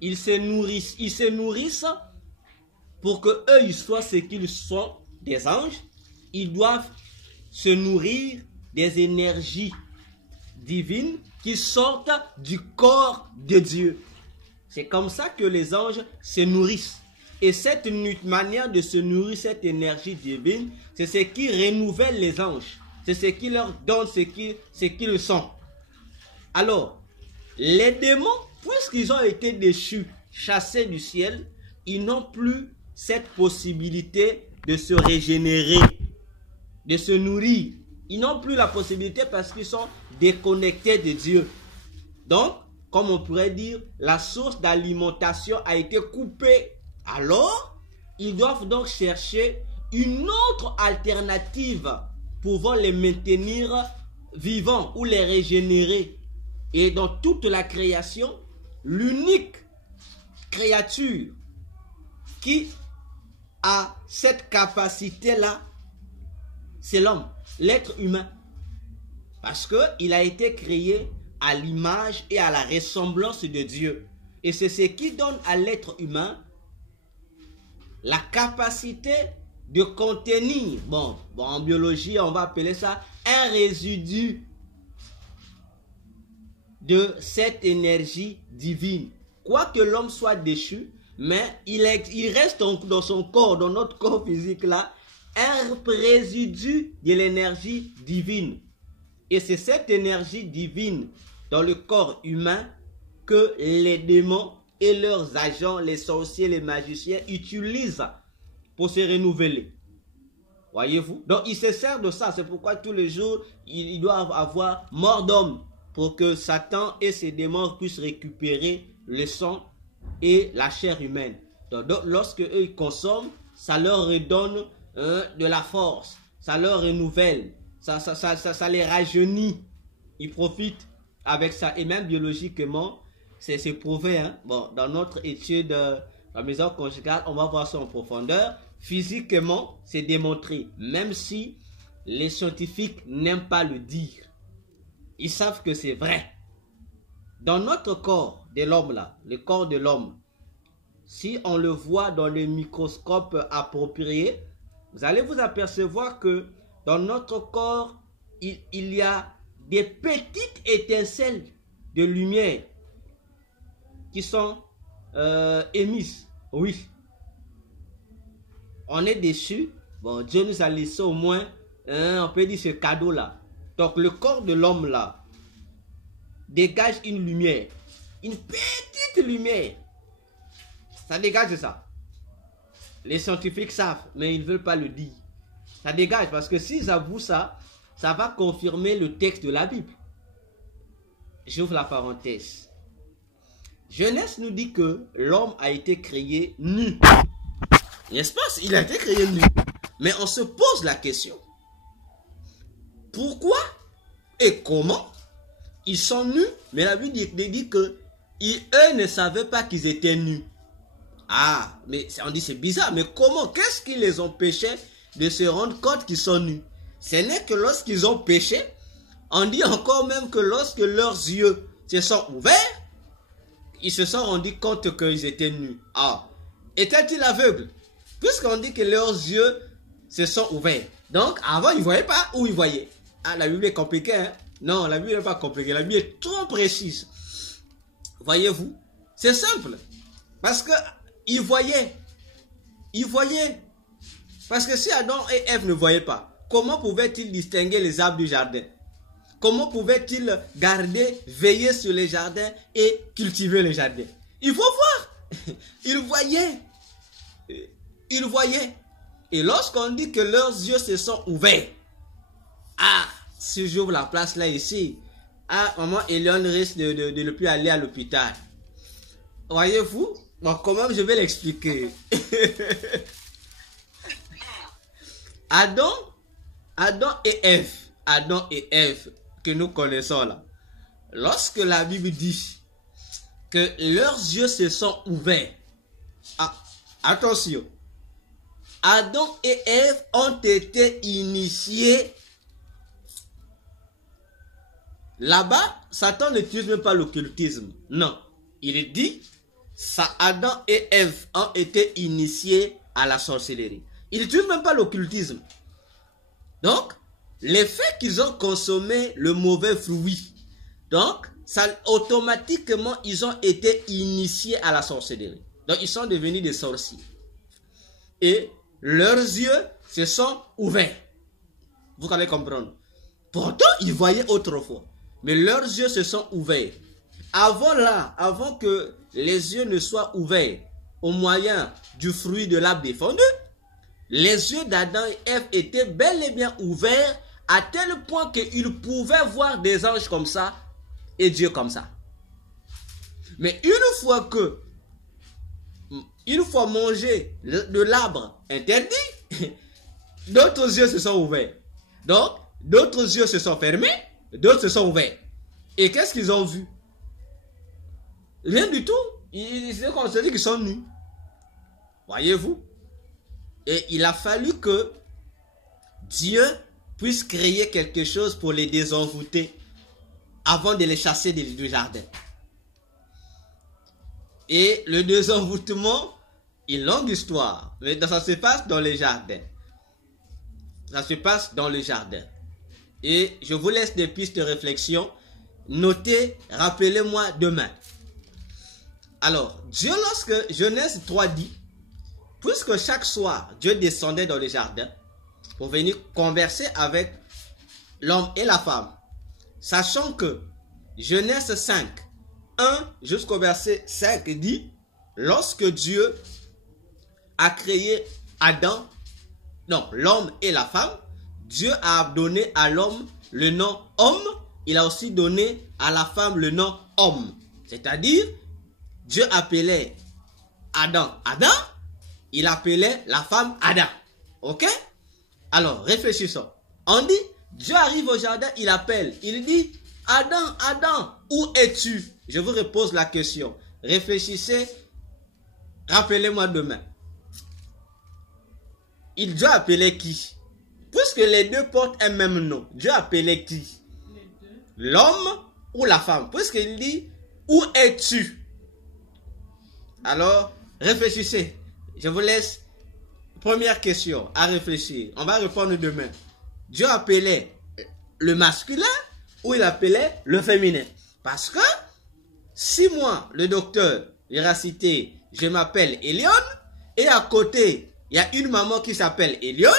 ils se nourrissent pour que eux ils soient ce qu'ils sont, des anges. Ils doivent se nourrir des énergies divines qui sortent du corps de Dieu. C'est comme ça que les anges se nourrissent. Et cette manière de se nourrir, cette énergie divine, c'est ce qui renouvelle les anges. C'est ce qui leur donne ce qu'ils sont. Alors, les démons, puisqu'ils ont été déchus, chassés du ciel, ils n'ont plus cette possibilité de se régénérer, de se nourrir. Ils n'ont plus la possibilité parce qu'ils sont déconnectés de Dieu. Donc, comme on pourrait dire, la source d'alimentation a été coupée. Alors, ils doivent donc chercher une autre alternative pouvant les maintenir vivants ou les régénérer. Et dans toute la création, l'unique créature qui a cette capacité-là, c'est l'homme, l'être humain. Parce qu'il a été créé à l'image et à la ressemblance de Dieu. Et c'est ce qui donne à l'être humain la capacité de contenir, bon, en biologie, on va appeler ça un résidu de cette énergie divine. Quoique l'homme soit déchu, mais il reste dans son corps, dans notre corps physique là, un résidu de l'énergie divine. Et c'est cette énergie divine dans le corps humain que les démons et leurs agents, les sorciers, les magiciens, utilisent pour se renouveler. Voyez-vous? Donc, il se sert de ça. C'est pourquoi tous les jours, il doit avoir mort d'homme pour que Satan et ses démons puissent récupérer le sang et la chair humaine. Donc lorsque eux ils consomment, ça leur redonne de la force, ça leur renouvelle, ça les rajeunit. Ils profitent avec ça. Et même biologiquement, c'est prouvé. Hein? Bon, dans notre étude de la maison conjugale, on va voir ça en profondeur. Physiquement, c'est démontré. Même si les scientifiques n'aiment pas le dire, ils savent que c'est vrai. Dans notre corps de l'homme là, le corps de l'homme, si on le voit dans le microscope approprié, vous allez vous apercevoir que dans notre corps, il y a des petites étincelles de lumière qui sont émises. Oui. On est déçus. Bon, Dieu nous a laissé au moins, on peut dire, ce cadeau là. Donc le corps de l'homme là dégage une lumière, une petite lumière. Ça dégage ça. Les scientifiques savent, mais ils ne veulent pas le dire. Ça dégage parce que s'ils avouent ça, ça va confirmer le texte de la Bible. J'ouvre la parenthèse. Genèse nous dit que l'homme a été créé nu. N'est-ce pas? Il a été créé nu. Mais on se pose la question. Pourquoi et comment ils sont nus? Mais la Bible dit que eux ne savaient pas qu'ils étaient nus. Ah, mais on dit c'est bizarre. Mais comment? Qu'est-ce qui les empêchait de se rendre compte qu'ils sont nus? Ce n'est que lorsqu'ils ont péché, on dit encore même que lorsque leurs yeux se sont ouverts, ils se sont rendus compte qu'ils étaient nus. Ah, étaient-ils aveugles? Puisqu'on dit que leurs yeux se sont ouverts. Donc, avant, ils ne voyaient pas ou ils voyaient. Ah, la Bible est compliquée, hein? Non, la Bible n'est pas compliquée. La Bible est trop précise. Voyez-vous? C'est simple. Parce que ils voyaient. Ils voyaient. Parce que si Adam et Ève ne voyaient pas, comment pouvaient-ils distinguer les arbres du jardin? Comment pouvaient-ils garder, veiller sur les jardins et cultiver les jardins? Il faut voir. Ils voyaient. Ils voyaient. Et lorsqu'on dit que leurs yeux se sont ouverts, ah, si j'ouvre la place là ici, ah, maman Elion risque de ne plus aller à l'hôpital. Voyez-vous? Bon, comment je vais l'expliquer? Adam et Ève que nous connaissons là, lorsque la Bible dit que leurs yeux se sont ouverts, ah, attention, Adam et Ève ont été initiés. Là-bas, Satan n'utilise même pas l'occultisme. Non, il dit Adam et Ève ont été initiés à la sorcellerie. Il n'utilise même pas l'occultisme. Donc, le fait qu'ils ont consommé le mauvais fruit, donc, ça, automatiquement, ils ont été initiés à la sorcellerie. Donc, ils sont devenus des sorciers. Et leurs yeux se sont ouverts. Vous allez comprendre. Pourtant, ils voyaient autrefois. Mais leurs yeux se sont ouverts. Avant que les yeux ne soient ouverts au moyen du fruit de l'arbre défendu, les yeux d'Adam et Ève étaient bel et bien ouverts à tel point qu'ils pouvaient voir des anges comme ça et Dieu comme ça. Mais une fois mangé de l'arbre interdit, d'autres yeux se sont ouverts. Donc, d'autres yeux se sont fermés, d'autres se sont ouverts. Et qu'est-ce qu'ils ont vu? Rien du tout. C'est comme se dit qu'ils sont nus. Voyez-vous? Et il a fallu que Dieu puisse créer quelque chose pour les désenvoûter avant de les chasser du jardin. Et le désenvoûtement, une longue histoire, mais ça se passe dans les jardins. Ça se passe dans le jardin. Et je vous laisse des pistes de réflexion. notez, rappelez-moi demain. Alors, Dieu, lorsque Genèse 3 dit, puisque chaque soir, Dieu descendait dans le jardin pour venir converser avec l'homme et la femme, sachant que Genèse 5, 1 jusqu'au verset 5 dit, lorsque Dieu a créé Adam, non, l'homme et la femme, Dieu a donné à l'homme le nom homme, il a aussi donné à la femme le nom homme. C'est-à-dire, Dieu appelait Adam, Adam, il appelait la femme Adam. Ok? Alors, réfléchissons. On dit, Dieu arrive au jardin, il appelle, il dit, Adam, Adam, où es-tu? Je vous repose la question. Réfléchissez, rappelez-moi demain. Il doit appeler qui? Puisque les deux portent un même nom, Dieu appelait qui? L'homme ou la femme? Puisqu'il dit, où es-tu? Alors, réfléchissez. Je vous laisse. Première question à réfléchir. On va répondre demain. Dieu appelait le masculin ou il appelait le féminin? Parce que si moi, le docteur, il a cité, je m'appelle Elion, et à côté, il y a une maman qui s'appelle Elion,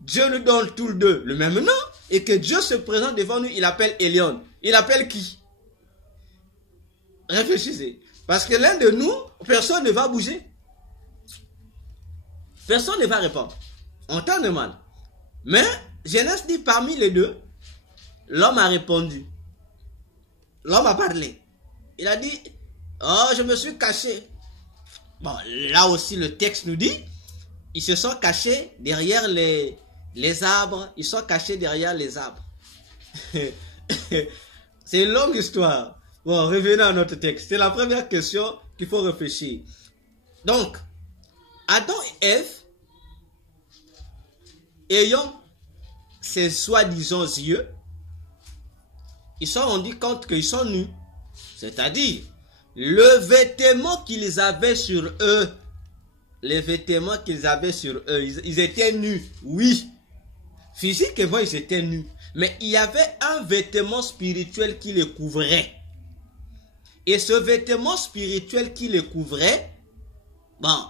Dieu nous donne tous les deux le même nom, et que Dieu se présente devant nous, il appelle Elion. Il appelle qui? Réfléchissez. Parce que l'un de nous, personne ne va bouger. Personne ne va répondre. On t'en demande. Mais Genèse dit parmi les deux, l'homme a répondu. L'homme a parlé. Il a dit, oh, je me suis caché. Bon, là aussi le texte nous dit, ils se sont cachés derrière les arbres. Ils sont cachés derrière les arbres. C'est une longue histoire. Bon, revenons à notre texte. C'est la première question qu'il faut réfléchir. Donc, Adam et Ève, ayant ces soi-disant yeux, ils se sont rendus compte qu'ils sont nus. C'est-à-dire, le vêtement qu'ils avaient sur eux, les vêtements qu'ils avaient sur eux, ils étaient nus, oui. Physiquement, ils étaient nus. Mais il y avait un vêtement spirituel qui les couvrait. Et ce vêtement spirituel qui les couvrait, bon,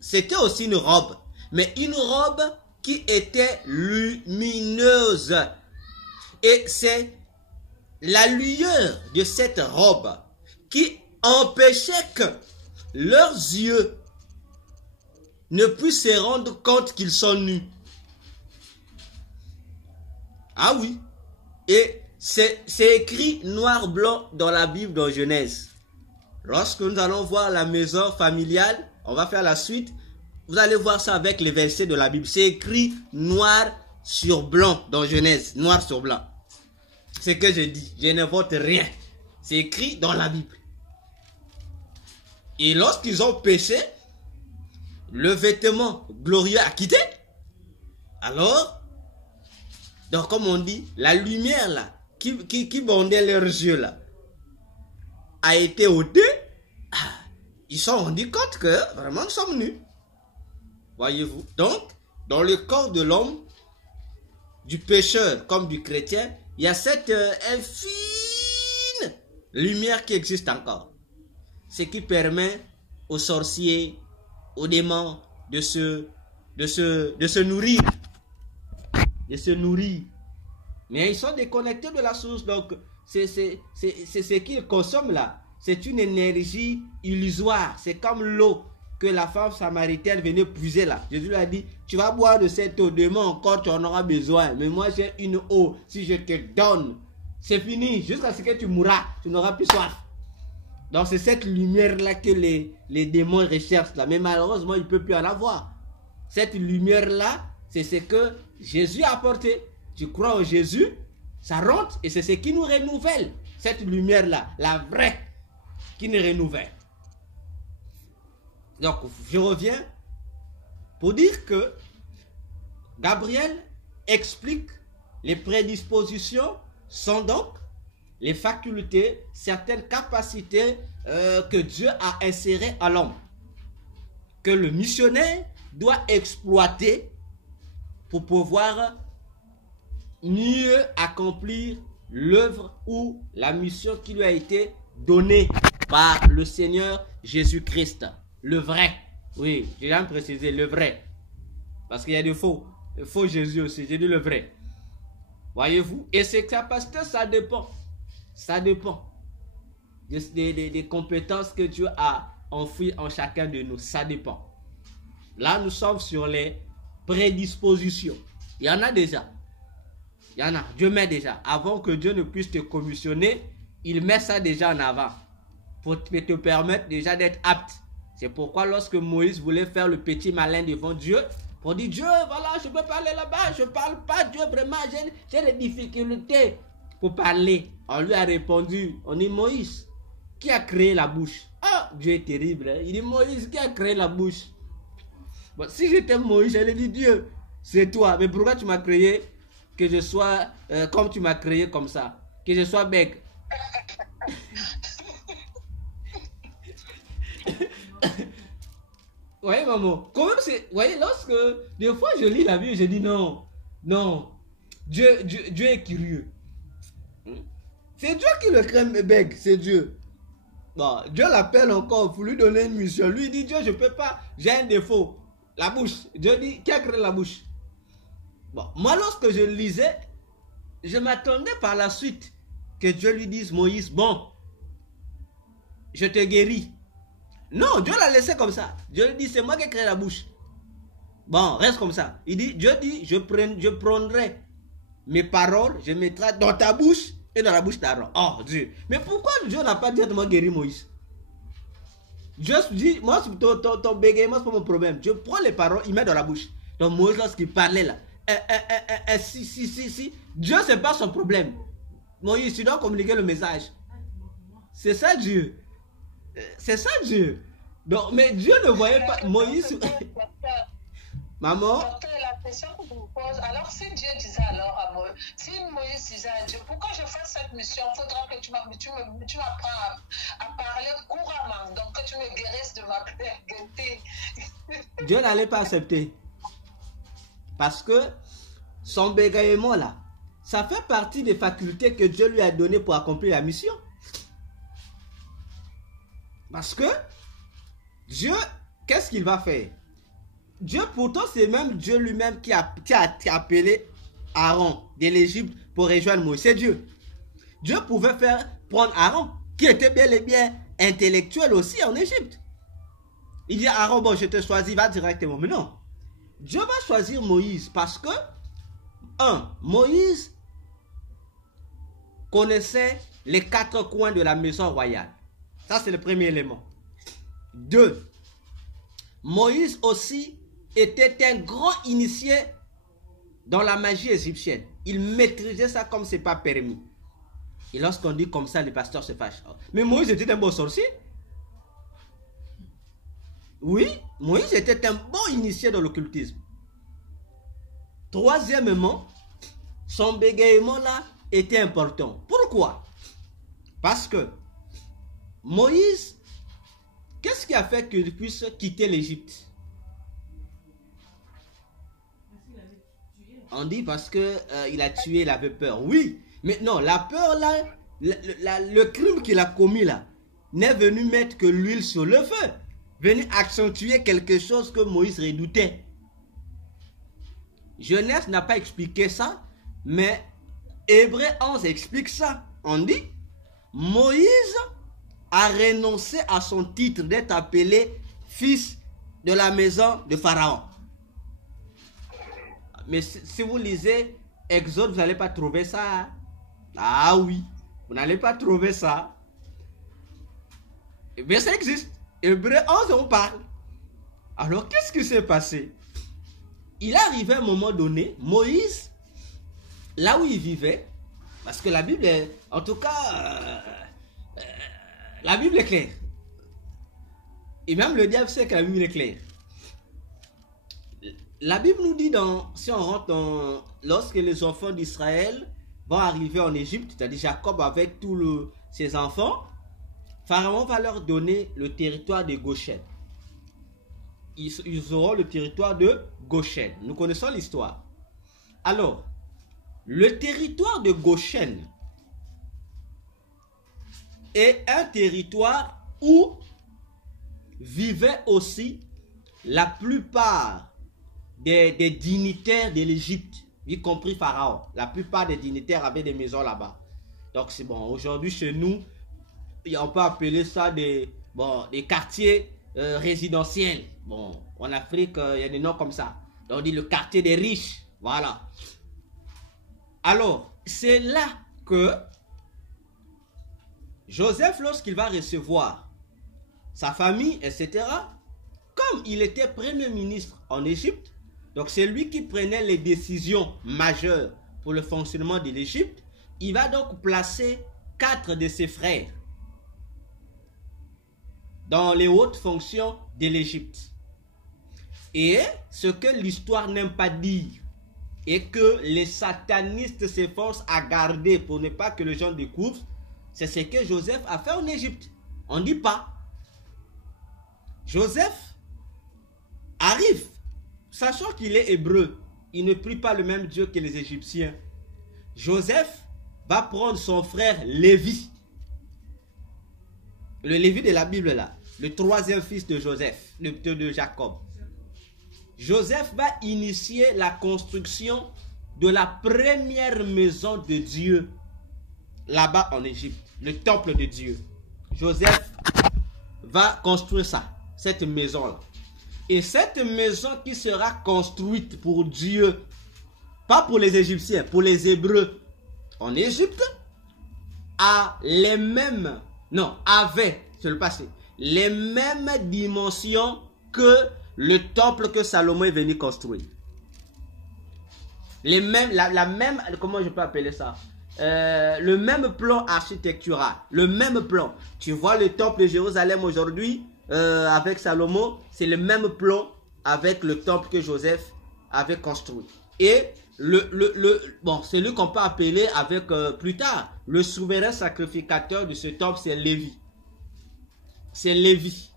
c'était aussi une robe. Mais une robe qui était lumineuse. Et c'est la lueur de cette robe qui empêchait que leurs yeux ne puissent se rendre compte qu'ils sont nus. Ah oui. Et c'est écrit noir-blanc dans la Bible, dans Genèse. Lorsque nous allons voir la maison familiale, on va faire la suite. Vous allez voir ça avec les versets de la Bible. C'est écrit noir sur blanc dans Genèse. Noir sur blanc. C'est ce que je dis. Je n'invente rien. C'est écrit dans la Bible. Et lorsqu'ils ont péché, le vêtement glorieux a quitté. Alors, donc comme on dit, la lumière là, qui bondait leurs yeux là, a été ôtée. Ils se sont rendus compte que vraiment nous sommes nus. Voyez-vous. Donc, dans le corps de l'homme, du pécheur comme du chrétien, il y a cette infime lumière qui existe encore. Ce qui permet aux sorciers, aux démons de se nourrir. De se nourrir. Mais ils sont déconnectés de la source. Donc, c'est ce qu'ils consomment là. C'est une énergie illusoire. C'est comme l'eau que la femme samaritaine venait puiser là. Jésus lui a dit, tu vas boire de cette eau. Demain encore, tu en auras besoin. Mais moi, j'ai une eau. Si je te donne, c'est fini. Jusqu'à ce que tu mourras, tu n'auras plus soif. Donc, c'est cette lumière-là que les démons recherchent là. Mais malheureusement, ils ne peuvent plus en avoir. Cette lumière-là, c'est ce que Jésus a apporté. Tu crois en Jésus, ça rentre et c'est ce qui nous renouvelle. Cette lumière-là, la vraie, qui nous renouvelle. Donc, je reviens pour dire que Gabriel explique les prédispositions sont donc les facultés, certaines capacités que Dieu a insérées à l'homme, que le missionnaire doit exploiter pour pouvoir mieux accomplir l'œuvre ou la mission qui lui a été donnée par le Seigneur Jésus-Christ. Le vrai. Oui, j'ai jamais précisé le vrai. Parce qu'il y a des faux. Le faux Jésus aussi, j'ai dit le vrai. Voyez-vous? Et ces capacités, ça dépend. Ça dépend des compétences que Dieu a enfouies en chacun de nous. Ça dépend. Là, nous sommes sur les prédispositions. Il y en a déjà. Il y en a. Dieu met déjà. Avant que Dieu ne puisse te commissionner, il met ça déjà en avant. Pour te permettre déjà d'être apte. C'est pourquoi lorsque Moïse voulait faire le petit malin devant Dieu, pour dire Dieu, voilà, je peux parler là-bas, je ne parle pas, Dieu, vraiment, j'ai des difficultés pour parler. On lui a répondu, on dit Moïse, qui a créé la bouche? Ah, Dieu est terrible. Hein? Il dit Moïse, qui a créé la bouche? Bon, si j'étais Moïse, j'allais dire Dieu, c'est toi. Mais pourquoi tu m'as créé que je sois comme tu m'as créé comme ça? Que je sois bec. Voyez maman, quand même c'est, voyez, lorsque des fois je lis la Bible, je dis non, Dieu est curieux. C'est Dieu qui le crème bec, c'est Dieu. Bon, Dieu l'appelle encore pour lui donner une mission. Lui dit Dieu, je peux pas, j'ai un défaut, la bouche. Dieu dit, qui a créé la bouche? Bon, moi lorsque je lisais, je m'attendais par la suite que Dieu lui dise Moïse, bon, je te guéris. Non, Dieu l'a laissé comme ça. Dieu lui dit, c'est moi qui ai créé la bouche. Bon, reste comme ça. Il dit, Dieu dit, je prendrai mes paroles, je mettrai dans ta bouche et dans la bouche d'Aaron. Oh Dieu. Mais pourquoi Dieu n'a pas directement guéri Moïse? Dieu dit, moi, ton bégaiement, c'est pas mon problème. Dieu prend les paroles, il met dans la bouche. Donc Moïse, lorsqu'il parlait là, si. Dieu, c'est pas son problème. Moïse, tu dois communiquer le message. C'est ça Dieu. C'est ça Dieu. Donc, mais Dieu ne voyait pas Moïse. Maman. La question que je vous pose, alors si Dieu disait alors à Moïse, si Moïse disait à Dieu, pourquoi je fais cette mission, il faudra que tu m'apprends à parler couramment, donc que tu me guérisses de ma gaieté. Dieu n'allait pas accepter. Parce que son bégaiement là, ça fait partie des facultés que Dieu lui a données pour accomplir la mission. Parce que Dieu, qu'est-ce qu'il va faire? Dieu, pourtant, c'est même Dieu lui-même qui a appelé Aaron de l'Égypte pour rejoindre Moïse. C'est Dieu. Dieu pouvait prendre Aaron, qui était bel et bien intellectuel aussi en Égypte. Il dit à Aaron, bon, je te choisis, va directement. Mais non. Dieu va choisir Moïse parce que, Moïse connaissait les 4 coins de la maison royale. Ça, c'est le premier élément. 2. Moïse aussi était un grand initié dans la magie égyptienne. Il maîtrisait ça comme c'est pas permis. Et lorsqu'on dit comme ça, les pasteurs se fâchent. Mais Moïse était un bon sorcier. Oui, Moïse était un bon initié dans l'occultisme. 3e, son bégaiement là était important. Pourquoi? Parce que Moïse, qu'est-ce qui a fait qu'il puisse quitter l'Égypte? On dit parce que il a tué, il avait peur. Oui, mais non, la peur là, le crime qu'il a commis là, n'est venu mettre que l'huile sur le feu, venu accentuer quelque chose que Moïse redoutait. Genèse n'a pas expliqué ça, mais Hébreux 11 explique ça. On dit, Moïse a renoncé à son titre d'être appelé fils de la maison de Pharaon. Mais si vous lisez Exode, vous n'allez pas trouver ça. Hein? Ah oui, vous n'allez pas trouver ça. Mais ça existe. Hébreux 11, on parle. Alors, qu'est-ce qui s'est passé? Il est arrivé à un moment donné, Moïse, là où il vivait, parce que la Bible est, en tout cas, la Bible est claire. Et même le diable sait que la Bible est claire. La Bible nous dit, si on rentre lorsque les enfants d'Israël vont arriver en Égypte, c'est-à-dire Jacob avec tous ses enfants, Pharaon va leur donner le territoire de Goshen. Ils auront le territoire de Goshen. Nous connaissons l'histoire. Alors, le territoire de Goshen et un territoire où vivaient aussi la plupart des dignitaires de l'Égypte, y compris Pharaon. La plupart des dignitaires avaient des maisons là-bas. Donc c'est bon, aujourd'hui chez nous, on peut appeler ça des quartiers résidentiels. Bon, en Afrique, il y a des noms comme ça. Donc on dit le quartier des riches. Voilà. Alors, c'est là que Joseph, lorsqu'il va recevoir sa famille, etc., comme il était premier ministre en Égypte, donc c'est lui qui prenait les décisions majeures pour le fonctionnement de l'Égypte, il va donc placer 4 de ses frères dans les hautes fonctions de l'Égypte. Et ce que l'histoire n'aime pas dire, et que les satanistes s'efforcent à garder pour ne pas que les gens découvrent, c'est ce que Joseph a fait en Égypte. On ne dit pas. Joseph arrive, sachant qu'il est hébreu, il ne prie pas le même Dieu que les Égyptiens. Joseph va prendre son frère Lévi, le Lévi de la Bible là, le 3e fils de Joseph, de Jacob. Joseph va initier la construction de la première maison de Dieu là-bas en Égypte, le temple de Dieu. Joseph va construire ça, cette maison-là. Et cette maison qui sera construite pour Dieu, pas pour les Égyptiens, pour les Hébreux en Égypte, avait, c'est le passé, les mêmes dimensions que le temple que Salomon est venu construire. La même, comment je peux appeler ça? Le même plan architectural, le même plan. Tu vois le temple de Jérusalem aujourd'hui avec Salomon, c'est le même plan avec le temple que Joseph avait construit. Et c'est lui qu'on peut appeler avec plus tard le souverain sacrificateur de ce temple, c'est Lévi. C'est Lévi.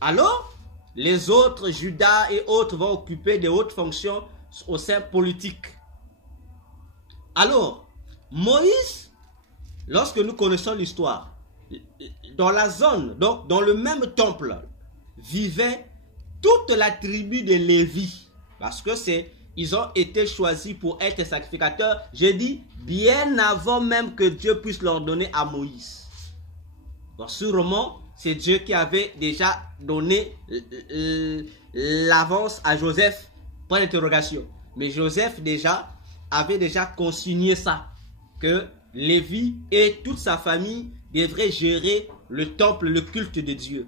Alors, les autres, Judas et autres, vont occuper des hautes fonctions au sein politique. Alors, Moïse, lorsque nous connaissons l'histoire, dans la zone, donc dans le même temple, vivait toute la tribu de Lévi. Parce que ils ont été choisis pour être sacrificateurs, j'ai dit, bien avant même que Dieu puisse leur donner à Moïse. Donc sûrement, c'est Dieu qui avait déjà donné l'avance à Joseph pour l'interrogation. Mais Joseph avait déjà consigné ça, que Lévi et toute sa famille devraient gérer le temple, le culte de Dieu.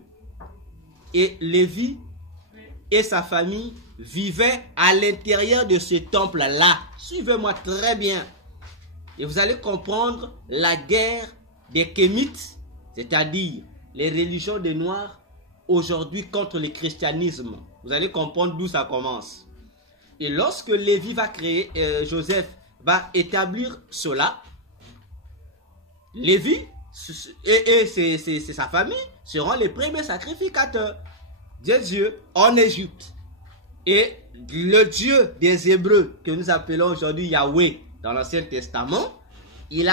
Et Lévi et sa famille vivaient à l'intérieur de ce temple-là. Suivez-moi très bien. Et vous allez comprendre la guerre des Kémites, c'est-à-dire les religions des Noirs, aujourd'hui contre le christianisme. Vous allez comprendre d'où ça commence. Et lorsque Lévi va créer, Joseph va établir cela, Lévi et sa famille seront les premiers sacrificateurs de Dieu en Égypte. Et le Dieu des Hébreux, que nous appelons aujourd'hui Yahweh dans l'Ancien Testament, il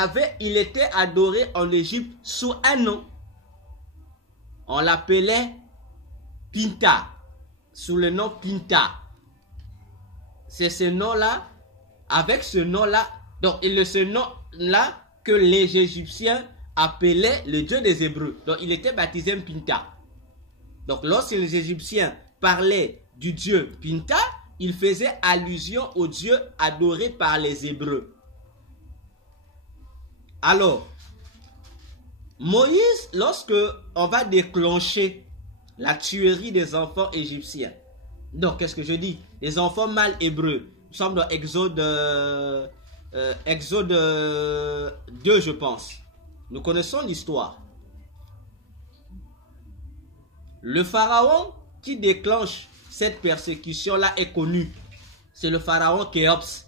était adoré en Égypte sous un nom. On l'appelait Pinta, sous le nom Pinta. C'est ce nom-là, avec ce nom-là, donc ce nom-là que les Égyptiens appelaient le Dieu des Hébreux. Donc il était baptisé Pinta. Donc lorsque les Égyptiens parlaient du Dieu Pinta, ils faisaient allusion au Dieu adoré par les Hébreux. Alors, Moïse, lorsque on va déclencher la tuerie des enfants égyptiens, donc qu'est-ce que je dis? Les enfants mâles hébreux. Nous sommes dans Exode 2, je pense. Nous connaissons l'histoire. Le pharaon qui déclenche cette persécution-là est connu. C'est le pharaon Khéops.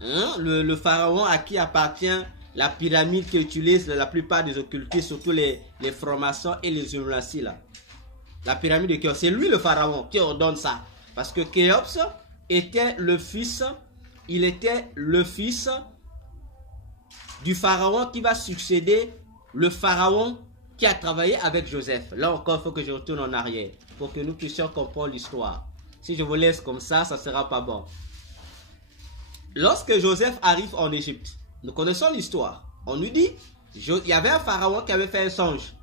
Le pharaon à qui appartient la pyramide qu'utilisent la plupart des occultistes, surtout les francs-maçons et les Illuminati là. La pyramide de Khéops, c'est lui le pharaon qui ordonne ça. Parce que Khéops était le fils du pharaon qui va succéder le pharaon qui a travaillé avec Joseph. Là encore, il faut que je retourne en arrière pour que nous puissions comprendre l'histoire. Si je vous laisse comme ça ne sera pas bon. Lorsque Joseph arrive en Égypte, nous connaissons l'histoire. On nous dit, il y avait un pharaon qui avait fait un songe.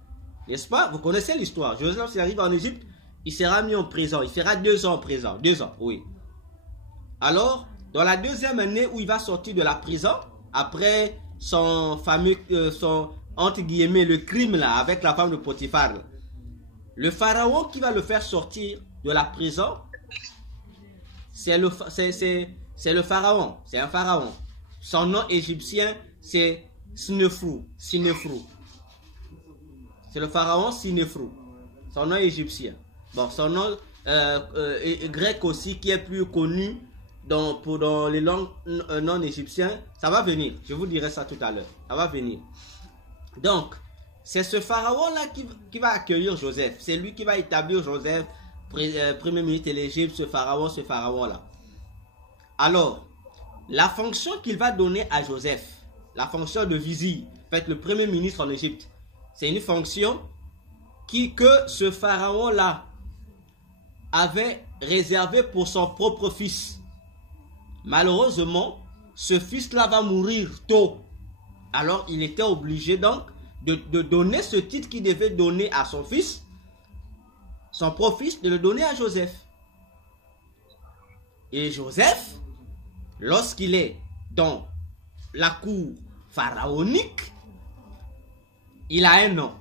N'est-ce pas? Vous connaissez l'histoire. Joseph, s'il arrive en Égypte, il sera mis en prison. Il fera 2 ans en prison. 2 ans, oui. Alors, dans la 2e année où il va sortir de la prison, après son fameux, entre guillemets, le crime là, avec la femme de Potiphar, le pharaon qui va le faire sortir de la prison, c'est le pharaon. C'est un pharaon. Son nom égyptien, c'est Snefrou. C'est le pharaon Snefrou. Son nom égyptien. Bon, son nom grec aussi, qui est plus connu dans les langues non égyptiennes, ça va venir. Je vous dirai ça tout à l'heure. Ça va venir. Donc, c'est ce pharaon-là qui va accueillir Joseph. C'est lui qui va établir Joseph, premier ministre de l'Égypte, ce pharaon-là. Alors, la fonction qu'il va donner à Joseph, la fonction de vizir, en fait, le premier ministre en Égypte, c'est une fonction que ce pharaon-là avait réservée pour son propre fils. Malheureusement, ce fils-là va mourir tôt. Alors, il était obligé donc de donner ce titre qu'il devait donner à son fils, son propre fils, de le donner à Joseph. Et Joseph, lorsqu'il est dans la cour pharaonique, il a un nom.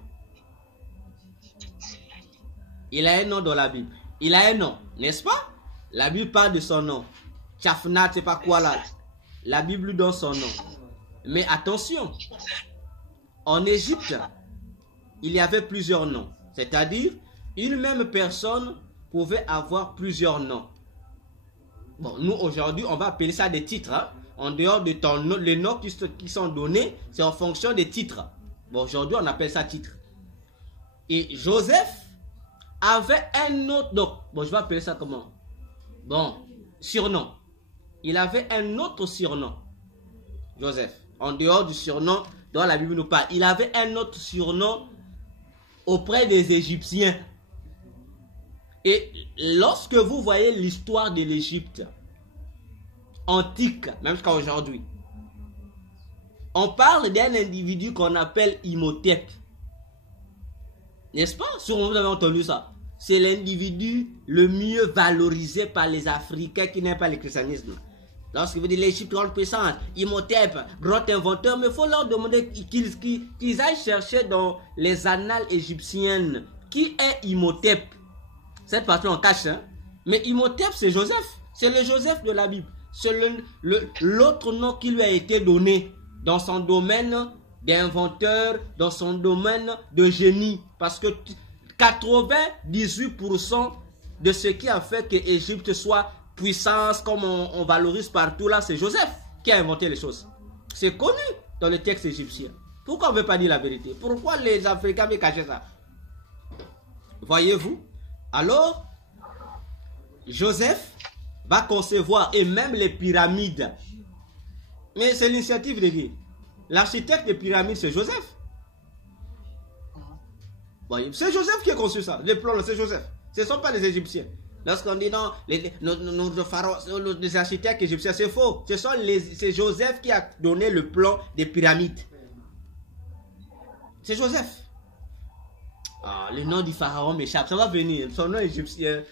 Il a un nom dans la Bible. Il a un nom, n'est-ce pas? La Bible parle de son nom. Tchafnat, c'est pas quoi là. La Bible lui donne son nom. Mais attention, en Égypte, il y avait plusieurs noms. C'est-à-dire, une même personne pouvait avoir plusieurs noms. Bon, nous aujourd'hui, on va appeler ça des titres. Hein? En dehors de ton nom, les noms qui sont donnés, c'est en fonction des titres. Bon, aujourd'hui, on appelle ça titre. Et Joseph avait un autre nom. Bon, je vais appeler ça comment? Bon, surnom. Il avait un autre surnom. Joseph. En dehors du surnom dont la Bible nous parle. Il avait un autre surnom auprès des Égyptiens. Et lorsque vous voyez l'histoire de l'Égypte antique, même jusqu'à aujourd'hui, on parle d'un individu qu'on appelle Imhotep. N'est-ce pas? Sûrement vous avez entendu ça. C'est l'individu le mieux valorisé par les Africains qui n'aiment pas le christianisme. Lorsque vous dites l'Égypte grande puissance, Imhotep, grand inventeur, mais il faut leur demander qu'ils aillent chercher dans les annales égyptiennes qui est Imhotep. Cette partie on cache, hein? Mais Imhotep c'est Joseph. C'est le Joseph de la Bible. C'est l'autre nom qui lui a été donné dans son domaine d'inventeur, dans son domaine de génie. Parce que 98% de ce qui a fait que l'Égypte soit puissance, comme on valorise partout là, c'est Joseph qui a inventé les choses. C'est connu dans le texte égyptien. Pourquoi on ne veut pas dire la vérité? Pourquoi les Africains veulent cacher ça? Voyez-vous? Alors, Joseph va concevoir, et même les pyramides. Mais c'est l'initiative de qui? L'architecte des pyramides, c'est Joseph. C'est Joseph qui a conçu ça. Les plans, c'est Joseph. Ce ne sont pas les Égyptiens. Lorsqu'on dit non, nos pharaons, les architectes égyptiens, c'est faux. C'est Joseph qui a donné le plan des pyramides. C'est Joseph. Ah, le nom du pharaon m'échappe, ça va venir. Son nom égyptien,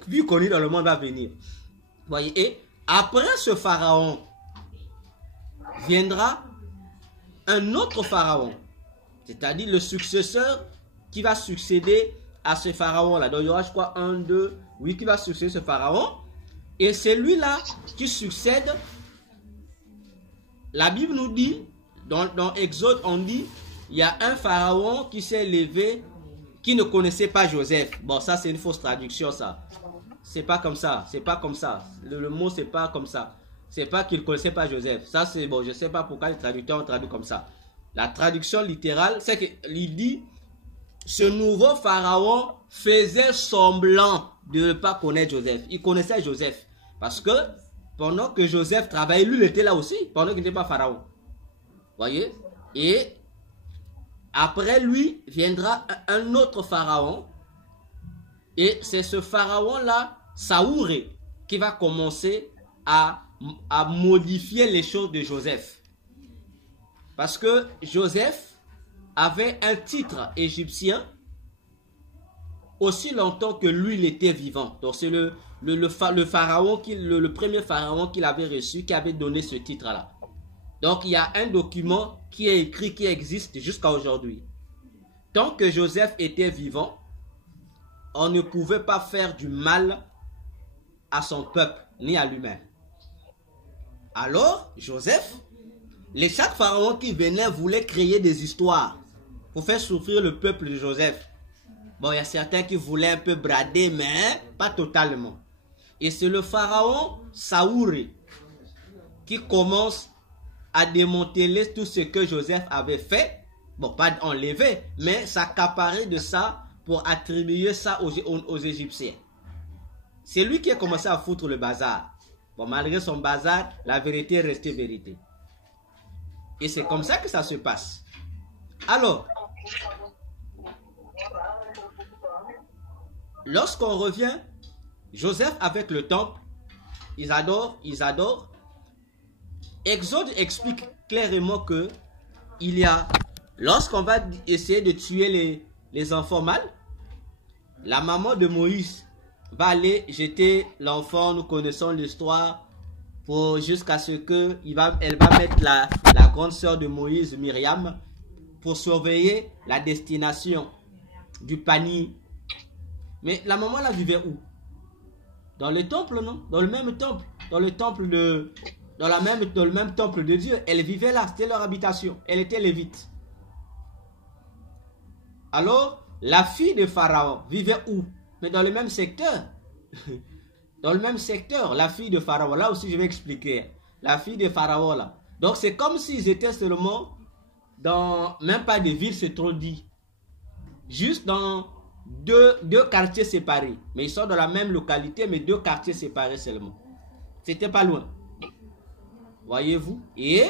plus connu dans le monde, va venir. Voyez, et après ce pharaon, viendra un autre pharaon. C'est-à-dire le successeur qui va succéder à ce pharaon-là. Donc il y aura, je crois, qui va succéder ce pharaon. Et c'est lui-là qui succède. La Bible nous dit, dans Exode, on dit, il y a un pharaon qui s'est levé, qui ne connaissait pas Joseph. Bon, ça c'est une fausse traduction, ça. C'est pas comme ça, c'est pas comme ça. Le mot, c'est pas comme ça. C'est pas qu'il ne connaissait pas Joseph. Ça, c'est bon, je sais pas pourquoi les traducteurs ont traduit comme ça. La traduction littérale, c'est qu'il dit, ce nouveau pharaon faisait semblant de ne pas connaître Joseph. Il connaissait Joseph. Parce que pendant que Joseph travaillait, lui il était là aussi, pendant qu'il n'était pas pharaon. Voyez? Et Après lui viendra un autre pharaon. Et c'est ce pharaon-là, Saouré, qui va commencer à modifier les choses de Joseph. Parce que Joseph avait un titre égyptien aussi longtemps que lui, il était vivant. Donc c'est le pharaon, le premier pharaon qu'il avait reçu, qui avait donné ce titre-là. Donc il y a un document qui est écrit, qui existe jusqu'à aujourd'hui. Tant que Joseph était vivant, on ne pouvait pas faire du mal à son peuple, ni à lui-même. Alors, Joseph, chaque pharaon qui venait voulait créer des histoires pour faire souffrir le peuple de Joseph. Bon, il y a certains qui voulaient un peu brader, mais pas totalement. Et c'est le pharaon Saouré qui commence à démanteler tout ce que Joseph avait fait. Bon, pas enlever, mais s'accaparer de ça pour attribuer ça aux Égyptiens. C'est lui qui a commencé à foutre le bazar. Bon, malgré son bazar, la vérité est restée vérité. Et c'est comme ça que ça se passe. Alors, lorsqu'on revient, Joseph avec le temple, ils adorent. Exode explique clairement que il y a, lorsqu'on va essayer de tuer les enfants mâles, la maman de Moïse va aller jeter l'enfant, nous connaissons l'histoire, jusqu'à ce que elle va mettre la grande sœur de Moïse, Myriam, pour surveiller la destination du panier. Mais la maman là vivait où? Dans le temple, non? Dans le même temple, dans le même temple de Dieu. Elle vivait là, c'était leur habitation. Elle était lévite. Alors, la fille de Pharaon vivait où? Mais dans le même secteur. Dans le même secteur, la fille de Pharaon. Là aussi, je vais expliquer. La fille de Pharaon, là. Donc, c'est comme s'ils étaient seulement dans, même pas des villes, c'est trop dit. Juste dans deux quartiers séparés. Mais ils sont dans la même localité, mais deux quartiers séparés seulement. C'était pas loin. Voyez-vous? Et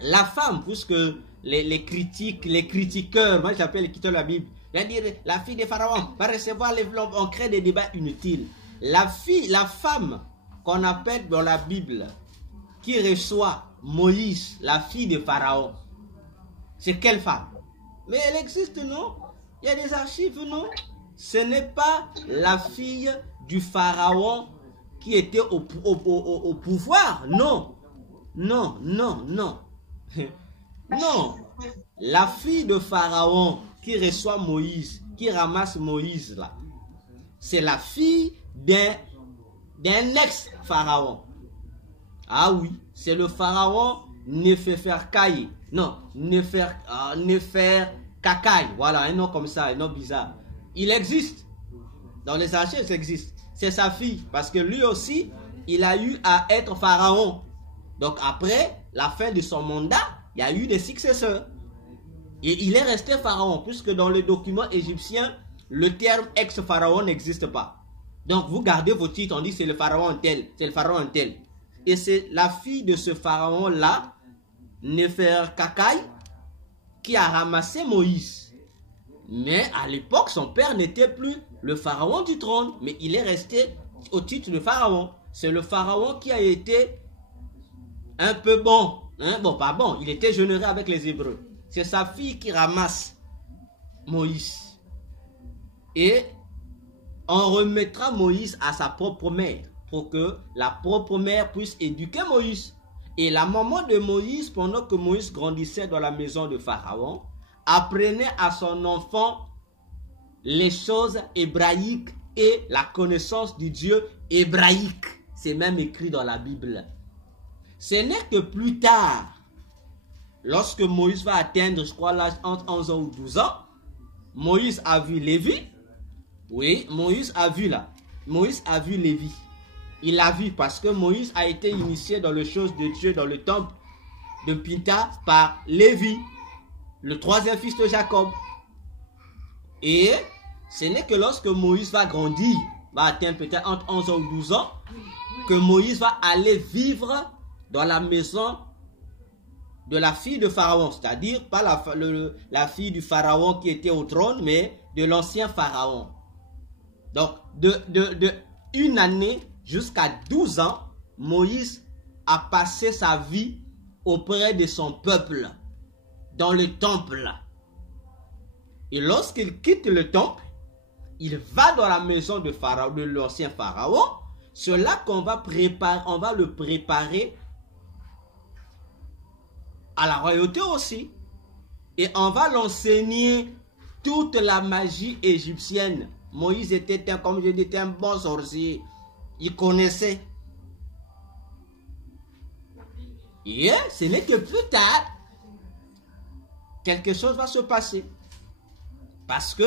la femme, puisque les critiqueurs, moi j'appelle les critiqueurs de la Bible, il va dire la fille de Pharaon va recevoir les vlogs, on crée des débats inutiles. La femme qu'on appelle dans la Bible, qui reçoit Moïse, la fille de Pharaon, c'est quelle femme? Mais elle existe, non? Il y a des archives, non? Ce n'est pas la fille du Pharaon qui était au pouvoir, non. Non. Non. La fille de Pharaon qui reçoit Moïse, qui ramasse Moïse là, c'est la fille d'un ex-pharaon. Ah oui, c'est le pharaon Neferkari. Non, Neferkari. Voilà, un nom comme ça, un nom bizarre. Il existe. Dans les archives, ça existe. C'est sa fille, parce que lui aussi, il a eu à être pharaon. Donc après la fin de son mandat, il y a eu des successeurs. Et il est resté pharaon, puisque dans les documents égyptiens, le terme ex-pharaon n'existe pas. Donc vous gardez vos titres, on dit c'est le pharaon tel, c'est le pharaon tel. Et c'est la fille de ce pharaon-là, Neferkari, qui a ramassé Moïse. Mais à l'époque, son père n'était plus le pharaon du trône, mais il est resté au titre de pharaon. C'est le pharaon qui a été un peu bon. Hein? Bon, pas bon, il était généreux avec les Hébreux. C'est sa fille qui ramasse Moïse. Et on remettra Moïse à sa propre mère, pour que la propre mère puisse éduquer Moïse. Et la maman de Moïse, pendant que Moïse grandissait dans la maison de Pharaon, apprenait à son enfant les choses hébraïques et la connaissance du Dieu hébraïque. C'est même écrit dans la Bible. Ce n'est que plus tard, lorsque Moïse va atteindre, je crois, l'âge entre 11 ans ou 12 ans, Moïse a vu Lévi. Oui, Moïse a vu là. Moïse a vu Lévi. Il l'a vu parce que Moïse a été initié dans les choses de Dieu, dans le temple de Pinta par Lévi, le troisième fils de Jacob. Et ce n'est que lorsque Moïse va grandir, va atteindre peut-être entre 11 ans ou 12 ans, que Moïse va aller vivre dans la maison de la fille de Pharaon, c'est-à-dire pas la fille du Pharaon qui était au trône, mais de l'ancien Pharaon. Donc, de 1 année jusqu'à 12 ans, Moïse a passé sa vie auprès de son peuple, dans le temple. Et lorsqu'il quitte le temple, il va dans la maison de Pharaon, de l'ancien Pharaon. C'est là qu'on va le préparer à la royauté aussi. Et on va l'enseigner toute la magie égyptienne. Moïse était, comme je dis, un bon sorcier. Il connaissait. Et ce n'est que plus tard, quelque chose va se passer. Parce que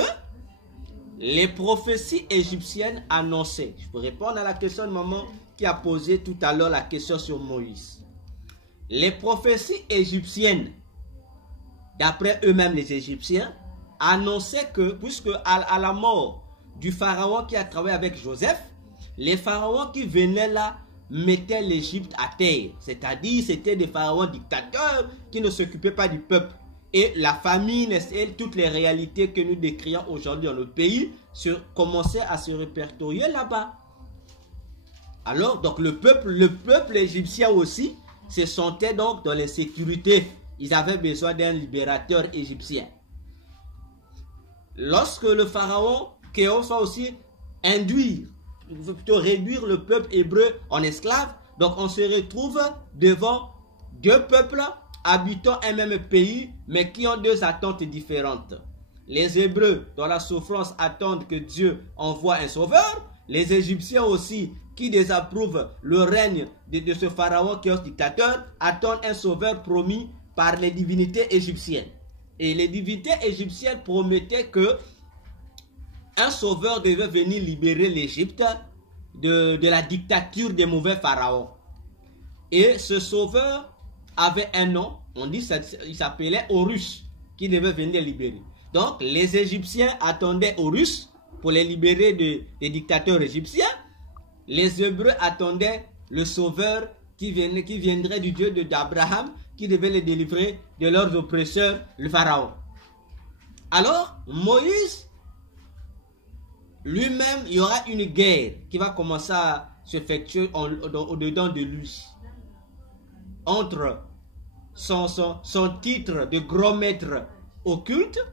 les prophéties égyptiennes annonçaient. Je peux répondre à la question de maman qui a posé tout à l'heure la question sur Moïse. Les prophéties égyptiennes, d'après eux-mêmes les Égyptiens, annonçaient que, puisque à la mort du pharaon qui a travaillé avec Joseph, les pharaons qui venaient là mettaient l'Égypte à terre. C'est-à-dire, c'était des pharaons dictateurs qui ne s'occupaient pas du peuple. Et la famine et toutes les réalités que nous décrions aujourd'hui dans le pays commençaient à se répertorier là-bas. Alors, donc le peuple égyptien aussi se sentait donc dans l'insécurité. Ils avaient besoin d'un libérateur égyptien. Lorsque le pharaon Kéos va aussi réduire le peuple hébreu en esclave, donc on se retrouve devant deux peuples habitant un même pays, mais qui ont deux attentes différentes. Les Hébreux, dans la souffrance, attendent que Dieu envoie un sauveur. Les Égyptiens aussi, qui désapprouvent le règne de ce pharaon qui est dictateur, attendent un sauveur promis par les divinités égyptiennes. Et les divinités égyptiennes promettaient que un sauveur devait venir libérer l'Égypte de la dictature des mauvais pharaons. Et ce sauveur avait un nom, on dit il s'appelait Horus, qui devait venir libérer. Donc les Égyptiens attendaient Horus pour les libérer des dictateurs égyptiens. Les Hébreux attendaient le sauveur qui viendrait du Dieu d'Abraham, qui devait les délivrer de leurs oppresseurs, le pharaon. Alors Moïse lui-même, il y aura une guerre qui va commencer à s'effectuer au-dedans de lui, entre son titre de grand maître occulte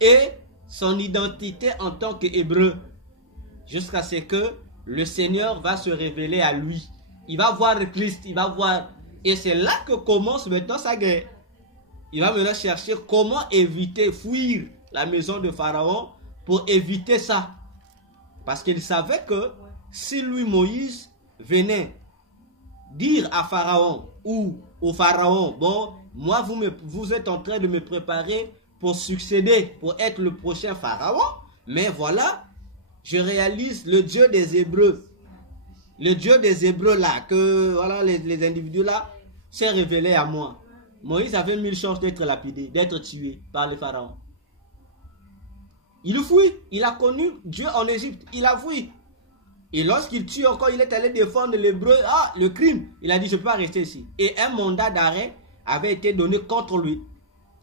et son identité en tant qu'hébreu, jusqu'à ce que le Seigneur va se révéler à lui. Il va voir Christ, il va voir, et c'est là que commence maintenant sa guerre. Il va maintenant chercher comment fuir la maison de Pharaon pour éviter ça. Parce qu'il savait que si lui, Moïse, venait dire à Pharaon ou au Pharaon, bon, moi, vous êtes en train de me préparer pour succéder, pour être le prochain Pharaon, mais voilà, je réalise le Dieu des Hébreux. Le Dieu des Hébreux là, que voilà, les individus là, s'est révélé à moi. Moïse avait 1000 chances d'être lapidé, d'être tué par le Pharaon. Il fuit, il a connu Dieu en Égypte, il a fui. Et lorsqu'il tue encore, il est allé défendre l'Hébreu, le crime. Il a dit, je ne peux pas rester ici. Et un mandat d'arrêt avait été donné contre lui.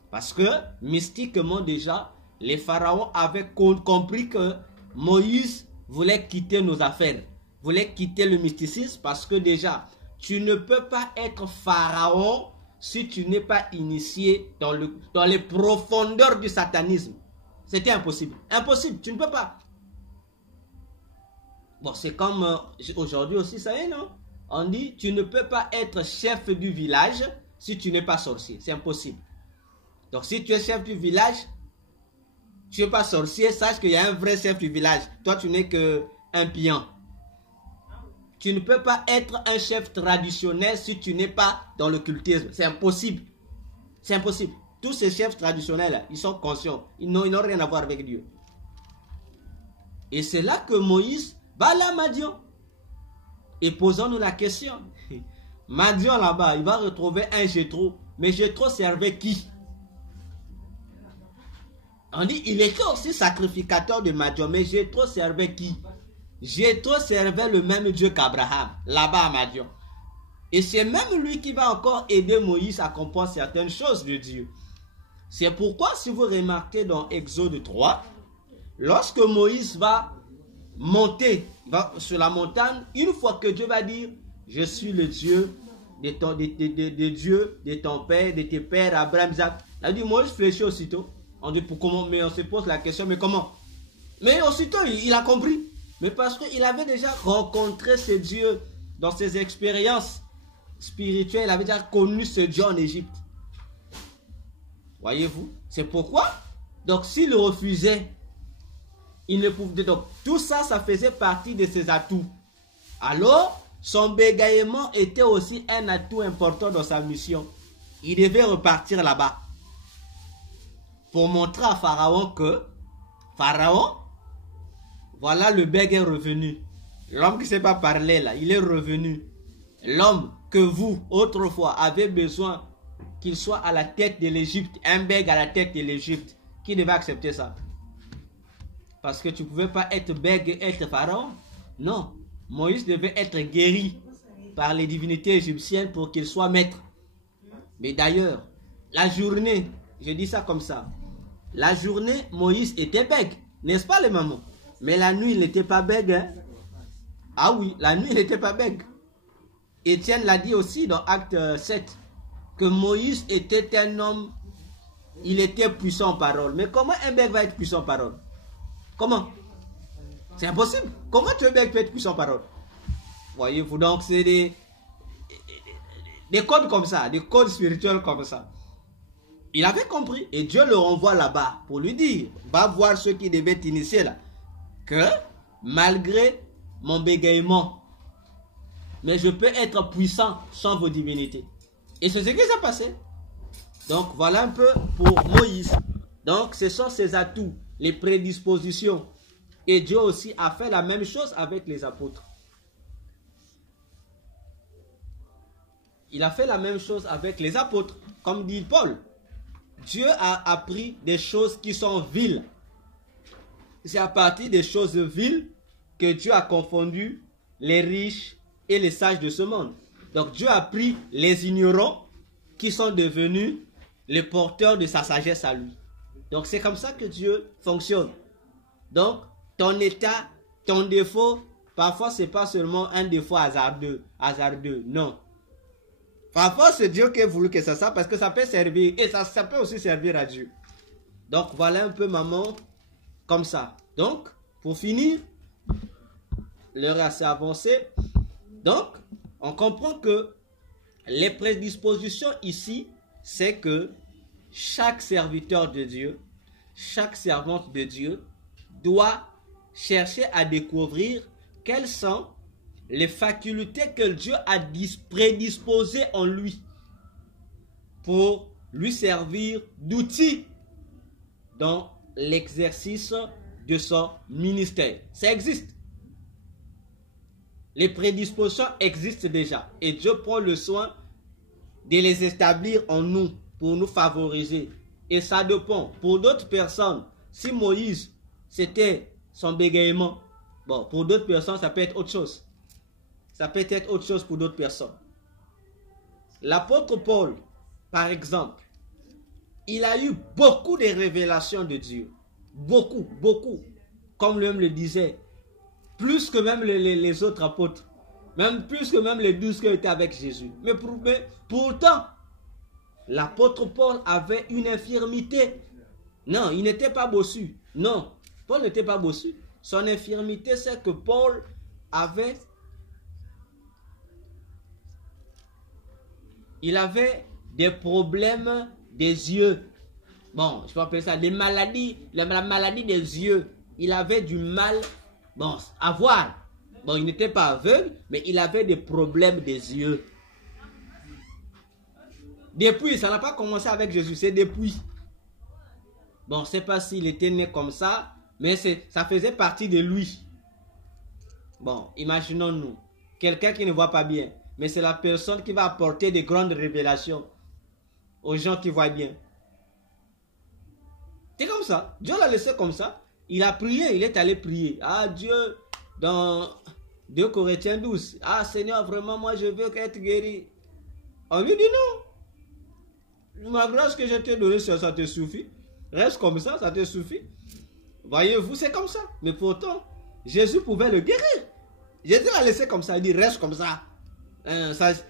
Parce que, mystiquement déjà, les pharaons avaient compris que Moïse voulait quitter nos affaires, voulait quitter le mysticisme, parce que déjà, tu ne peux pas être pharaon si tu n'es pas initié dans les profondeurs du satanisme. C'était impossible. Impossible, tu ne peux pas. Bon, c'est comme aujourd'hui aussi, ça y est, non? On dit, tu ne peux pas être chef du village si tu n'es pas sorcier. C'est impossible. Donc, si tu es chef du village, tu n'es pas sorcier, sache qu'il y a un vrai chef du village. Toi, tu n'es qu'un pion. Tu ne peux pas être un chef traditionnel si tu n'es pas dans le cultisme. C'est impossible. C'est impossible. Tous ces chefs traditionnels, ils sont conscients. Ils n'ont rien à voir avec Dieu. Et c'est là que Moïse va là, Madian. Et posons-nous la question. Madian là-bas, il va retrouver un Jéthro. Mais Jéthro servait qui? On dit, il était aussi sacrificateur de Madian. Mais Jéthro servait qui? Jéthro servait le même Dieu qu'Abraham. Là-bas à Madian. Et c'est même lui qui va encore aider Moïse à comprendre certaines choses de Dieu. C'est pourquoi, si vous remarquez dans Exode 3, lorsque Moïse va monter sur la montagne, une fois que Dieu va dire, je suis le Dieu de ton père, de tes pères, Abraham, Isaac. Il dit, Moïse fléchit aussitôt. On dit, pour comment? Mais on se pose la question, mais comment? Mais aussitôt, il a compris. Mais parce qu'il avait déjà rencontré ce Dieu dans ses expériences spirituelles. Il avait déjà connu ce Dieu en Égypte. Voyez-vous? C'est pourquoi, donc s'il refusait, il ne pouvait. Donc tout ça, ça faisait partie de ses atouts. Alors, son bégaiement était aussi un atout important dans sa mission. Il devait repartir là-bas pour montrer à Pharaon que Pharaon, voilà, le bègue est revenu. L'homme qui ne sait pas parler là, il est revenu. L'homme que vous, autrefois, avez besoin qu'il soit à la tête de l'Égypte, un bègue à la tête de l'Égypte, qui devait accepter ça? Parce que tu ne pouvais pas être bègue et être pharaon. Non, Moïse devait être guéri par les divinités égyptiennes pour qu'il soit maître. Mais d'ailleurs, la journée, je dis ça comme ça, la journée, Moïse était bègue, n'est-ce pas les mamans? Mais la nuit, il n'était pas bègue. Hein? Ah oui, la nuit, il n'était pas bègue. Étienne l'a dit aussi dans Acte 7, que Moïse était un homme, il était puissant en parole. Mais comment un bègue va être puissant en parole? Comment? C'est impossible. Comment tu es bègue peut être puissant en parole? Voyez-vous, donc c'est des codes comme ça, des codes spirituels comme ça. Il avait compris et Dieu le renvoie là-bas pour lui dire, va voir ceux qui devaient t'initier là, que malgré mon bégaiement, mais je peux être puissant sans vos divinités. Et c'est ce qui s'est passé. Donc voilà un peu pour Moïse. Donc ce sont ses atouts, les prédispositions. Et Dieu aussi a fait la même chose avec les apôtres. Il a fait la même chose avec les apôtres. Comme dit Paul, Dieu a appris des choses qui sont viles. C'est à partir des choses viles que Dieu a confondu les riches et les sages de ce monde. Donc Dieu a pris les ignorants qui sont devenus les porteurs de sa sagesse à lui. Donc c'est comme ça que Dieu fonctionne. Donc ton état, ton défaut, parfois c'est pas seulement un défaut hasardeux, non. Parfois c'est Dieu qui a voulu que ça parce que ça peut servir et ça peut aussi servir à Dieu. Donc voilà un peu maman comme ça. Donc pour finir, l'heure est assez avancée. Donc on comprend que les prédispositions ici, c'est que chaque serviteur de Dieu, chaque servante de Dieu doit chercher à découvrir quelles sont les facultés que Dieu a prédisposées en lui pour lui servir d'outil dans l'exercice de son ministère. Ça existe. Les prédispositions existent déjà et Dieu prend le soin de les établir en nous pour nous favoriser. Et ça dépend. Pour d'autres personnes, si Moïse, c'était son bégaiement, bon, pour d'autres personnes, ça peut être autre chose. Ça peut être autre chose pour d'autres personnes. L'apôtre Paul, par exemple, il a eu beaucoup de révélations de Dieu. Beaucoup, beaucoup. Comme lui-même le disait, plus que même les autres apôtres. Même plus que même les 12 qui étaient avec Jésus. Mais pourtant, l'apôtre Paul avait une infirmité. Non, il n'était pas bossu. Non, Paul n'était pas bossu. Son infirmité, c'est que Paul avait... Il avait des problèmes des yeux. Bon, je peux appeler ça des maladies. La maladie des yeux. Il avait du mal, bon, à voir. Bon, il n'était pas aveugle, mais il avait des problèmes des yeux. Depuis, ça n'a pas commencé avec Jésus, c'est depuis. Bon, je ne sais pas s'il était né comme ça, mais ça faisait partie de lui. Bon, imaginons-nous, quelqu'un qui ne voit pas bien, mais c'est la personne qui va apporter de grandes révélations aux gens qui voient bien. C'est comme ça. Dieu l'a laissé comme ça. Il a prié, il est allé prier. Ah Dieu, dans 2 Corinthiens 12. Ah Seigneur, vraiment, moi je veux être guéri. On lui dit non. Ma grâce que je t'ai donnée, ça te suffit. Reste comme ça te suffit. Voyez-vous, c'est comme ça. Mais pourtant, Jésus pouvait le guérir. Jésus l'a laissé comme ça, il dit reste comme ça.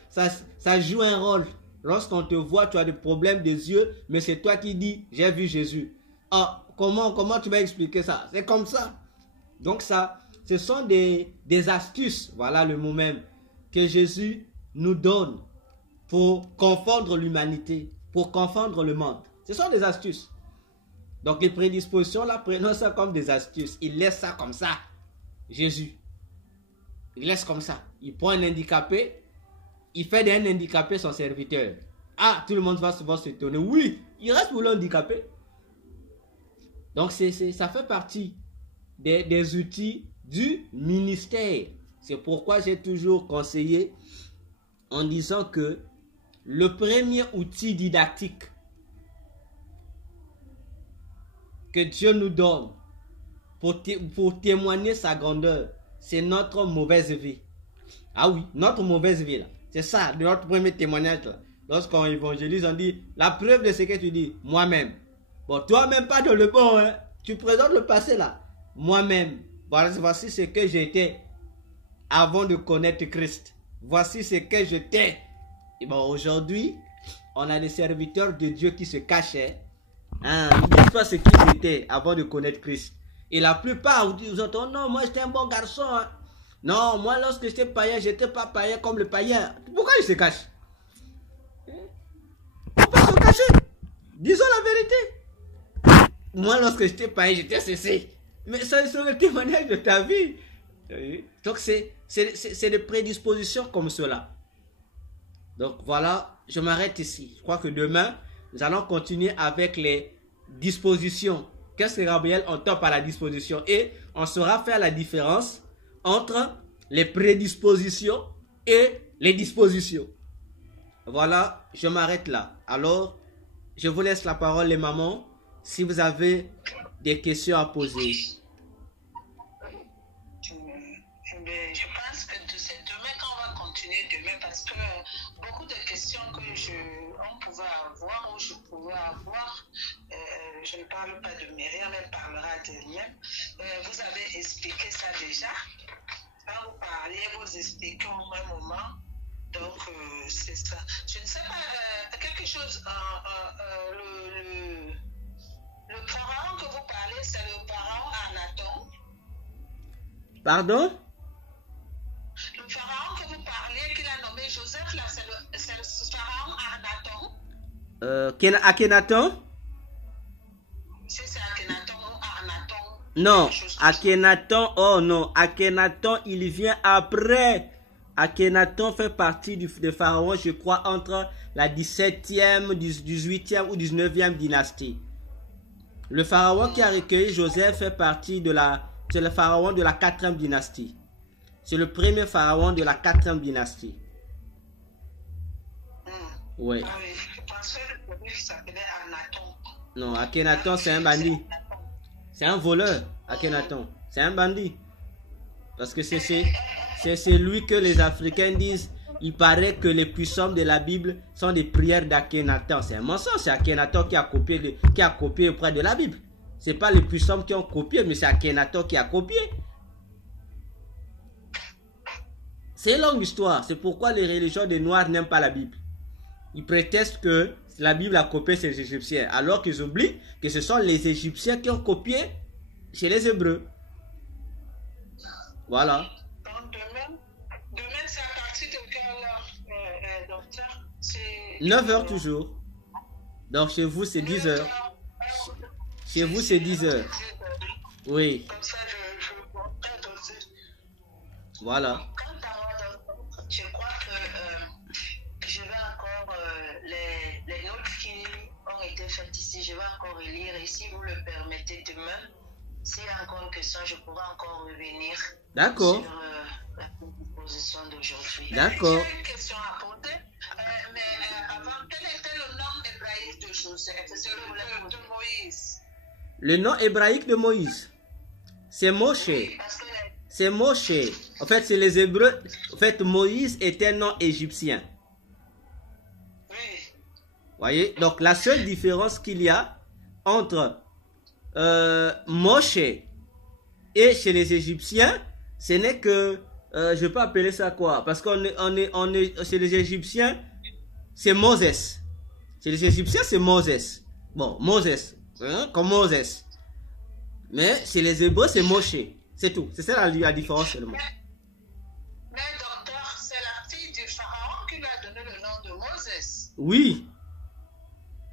Ça joue un rôle. Lorsqu'on te voit, tu as des problèmes des yeux, mais c'est toi qui dis j'ai vu Jésus. Ah, comment tu vas expliquer ça? C'est comme ça. Donc ça, ce sont des astuces, voilà le mot même, que Jésus nous donne pour confondre l'humanité, pour confondre le monde. Ce sont des astuces. Donc les prédispositions, là, prenons ça comme des astuces. Il laisse ça comme ça. Jésus. Il laisse comme ça. Il prend un handicapé. Il fait d'un handicapé son serviteur. Ah, tout le monde va se étonner. Oui, il reste pour l'handicapé. Donc ça fait partie des outils du ministère. C'est pourquoi j'ai toujours conseillé en disant que le premier outil didactique que Dieu nous donne pour témoigner sa grandeur, c'est notre mauvaise vie. Ah oui, notre mauvaise vie là. C'est ça, notre premier témoignage là. Lorsqu'on évangélise, on dit, la preuve de ce que tu dis, moi-même. Bon, toi-même pas dans le bon, hein. Tu présentes le passé là. Moi-même, voici ce que j'étais avant de connaître Christ. Voici ce que j'étais. Et bon, aujourd'hui, on a des serviteurs de Dieu qui se cachaient. Hein, ils ne disent pas ce qu'ils étaient avant de connaître Christ. Et la plupart, vous entendez, non, moi j'étais un bon garçon. Hein. Non, moi lorsque j'étais païen, j'étais pas païen comme le païen. Pourquoi ils se cachent? Pourquoi se cacher? Disons la vérité. Moi lorsque j'étais païen, j'étais cessé. Mais ça c'est le témoignage de ta vie. Donc c'est des prédispositions comme cela. Donc voilà, je m'arrête ici. Je crois que demain, nous allons continuer avec les dispositions. Qu'est-ce que Gabriel entend par la disposition? Et on saura faire la différence entre les prédispositions et les dispositions. Voilà, je m'arrête là. Alors, je vous laisse la parole, les mamans, si vous avez des questions à poser. Je pense que c'est demain qu'on va continuer demain parce que beaucoup de questions que on pouvait avoir ou je pouvais avoir, je ne parle pas de Myriam, elle parlera d'elle-même. Vous avez expliqué ça déjà. Quand vous parliez, vous expliquez au même moment. Donc, c'est ça. Je ne sais pas, quelque chose, le pharaon que vous parlez, c'est le pharaon Anaton. Pardon? Le pharaon que vous parliez, qu'il a nommé Joseph, là, c'est le pharaon Anaton. Akhenaton? C'est Akhenaton ou Arnaton? Non, Akhenaton, oh non, Akhenaton, il vient après. Akhenaton fait partie des pharaons, je crois, entre la 17e, 18e ou 19e dynastie. Le pharaon qui a recueilli Joseph fait partie c'est le pharaon de la 4e dynastie. C'est le premier pharaon de la 4e dynastie. Oui. Ah oui, je pensais que lui s'appelait Arnaton. Non, Akhenaton, c'est un bandit. C'est un voleur, Akhenaton. C'est un bandit. Parce que c'est lui que les Africains disent. Il paraît que les puissants de la Bible sont des prières d'Akhenaton. C'est un mensonge. C'est Akhenaton qui a copié auprès de la Bible. Ce n'est pas les puissants qui ont copié, mais c'est Akhenaton qui a copié. C'est une longue histoire. C'est pourquoi les religions des Noirs n'aiment pas la Bible. Ils prétestent que la Bible a copié ces Égyptiens, alors qu'ils oublient que ce sont les Égyptiens qui ont copié chez les Hébreux. Voilà. Donc demain c'est à partir de quelle heure, docteur? 9h toujours. Donc chez vous c'est 10h. Chez vous c'est 10h. Oui. Comme ça je doser. Voilà. Quant à moi, je crois que je vais encore les notes qui ont été faites ici, je vais encore relire et si vous le permettez demain, s'il y a encore une question, je pourrai encore revenir. D'accord. Sur la proposition d'aujourd'hui. D'accord. J'ai une question à poser, mais avant, quel était le nom hébraïque de Joseph? C'est le de Moïse. Le nom hébraïque de Moïse, c'est Moshe. Oui, C'est Moshe. En fait, c'est les Hébreux. En fait, Moïse est un nom égyptien. Oui. Voyez? Donc, la seule différence qu'il y a entre Moshe et chez les Égyptiens, ce n'est que, je peux appeler ça quoi? Parce qu'on est, chez les Égyptiens, c'est Moses. Chez les Égyptiens, c'est Moses. Bon, Moses, hein, comme Moses. Mais chez les Hébreux, c'est Moshe. C'est tout. C'est ça la différence seulement. Mais docteur, c'est la fille du pharaon qui lui a donné le nom de Moses. Oui.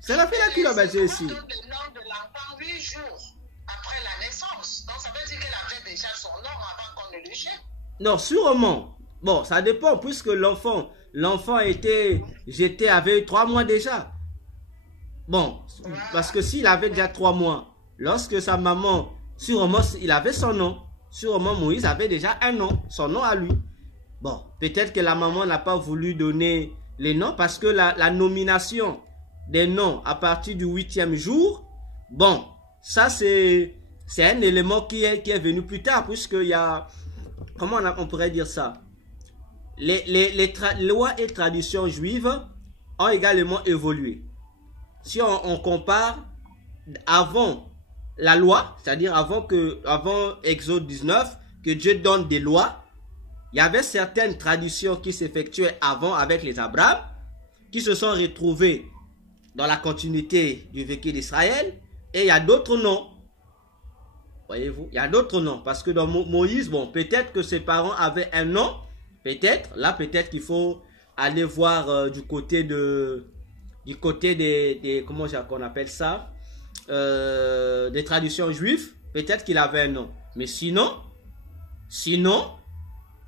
C'est la fille là qui l'a baptisé ici. Elle donne le nom de l'enfant 8 jours après la naissance. Donc ça veut dire qu'elle avait déjà son nom avant qu'on ne le jette. Non, sûrement. Bon, ça dépend puisque l'enfant a été jeté avec 3 mois déjà. Bon, parce que s'il avait déjà 3 mois, lorsque sa maman, sûrement, il avait son nom. Sûrement, Moïse avait déjà un nom, son nom à lui. Bon, peut-être que la maman n'a pas voulu donner les noms parce que la nomination des noms à partir du 8e jour, bon, ça c'est un élément qui est venu plus tard puisqu'il y a, comment on pourrait dire ça? Les lois et traditions juives ont également évolué. Si on compare avant la loi, c'est-à-dire avant Exode 19, que Dieu donne des lois, il y avait certaines traditions qui s'effectuaient avant avec les Abraham, qui se sont retrouvées dans la continuité du vécu d'Israël, et il y a d'autres noms. Voyez-vous, il y a d'autres noms, parce que dans Moïse, bon, peut-être que ses parents avaient un nom, peut-être qu'il faut aller voir du côté des comment on appelle ça, des traditions juives, peut-être qu'il avait un nom. Mais sinon,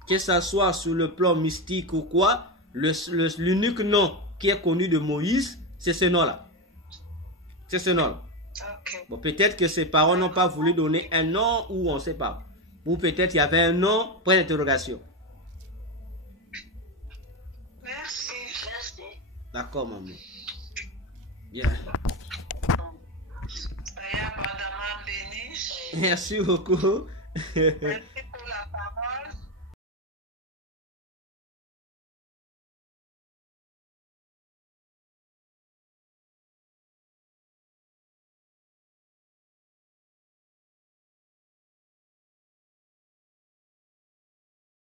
que ça soit sur le plan mystique ou quoi, l'unique nom qui est connu de Moïse, c'est ce nom-là. C'est ce nom-là. Okay. Bon, peut-être que ses parents n'ont pas voulu donner un nom ou on ne sait pas. Ou peut-être il y avait un nom, point d'interrogation. Merci. D'accord, maman. Bien. Soyez abondamment bénis. Merci beaucoup. Merci.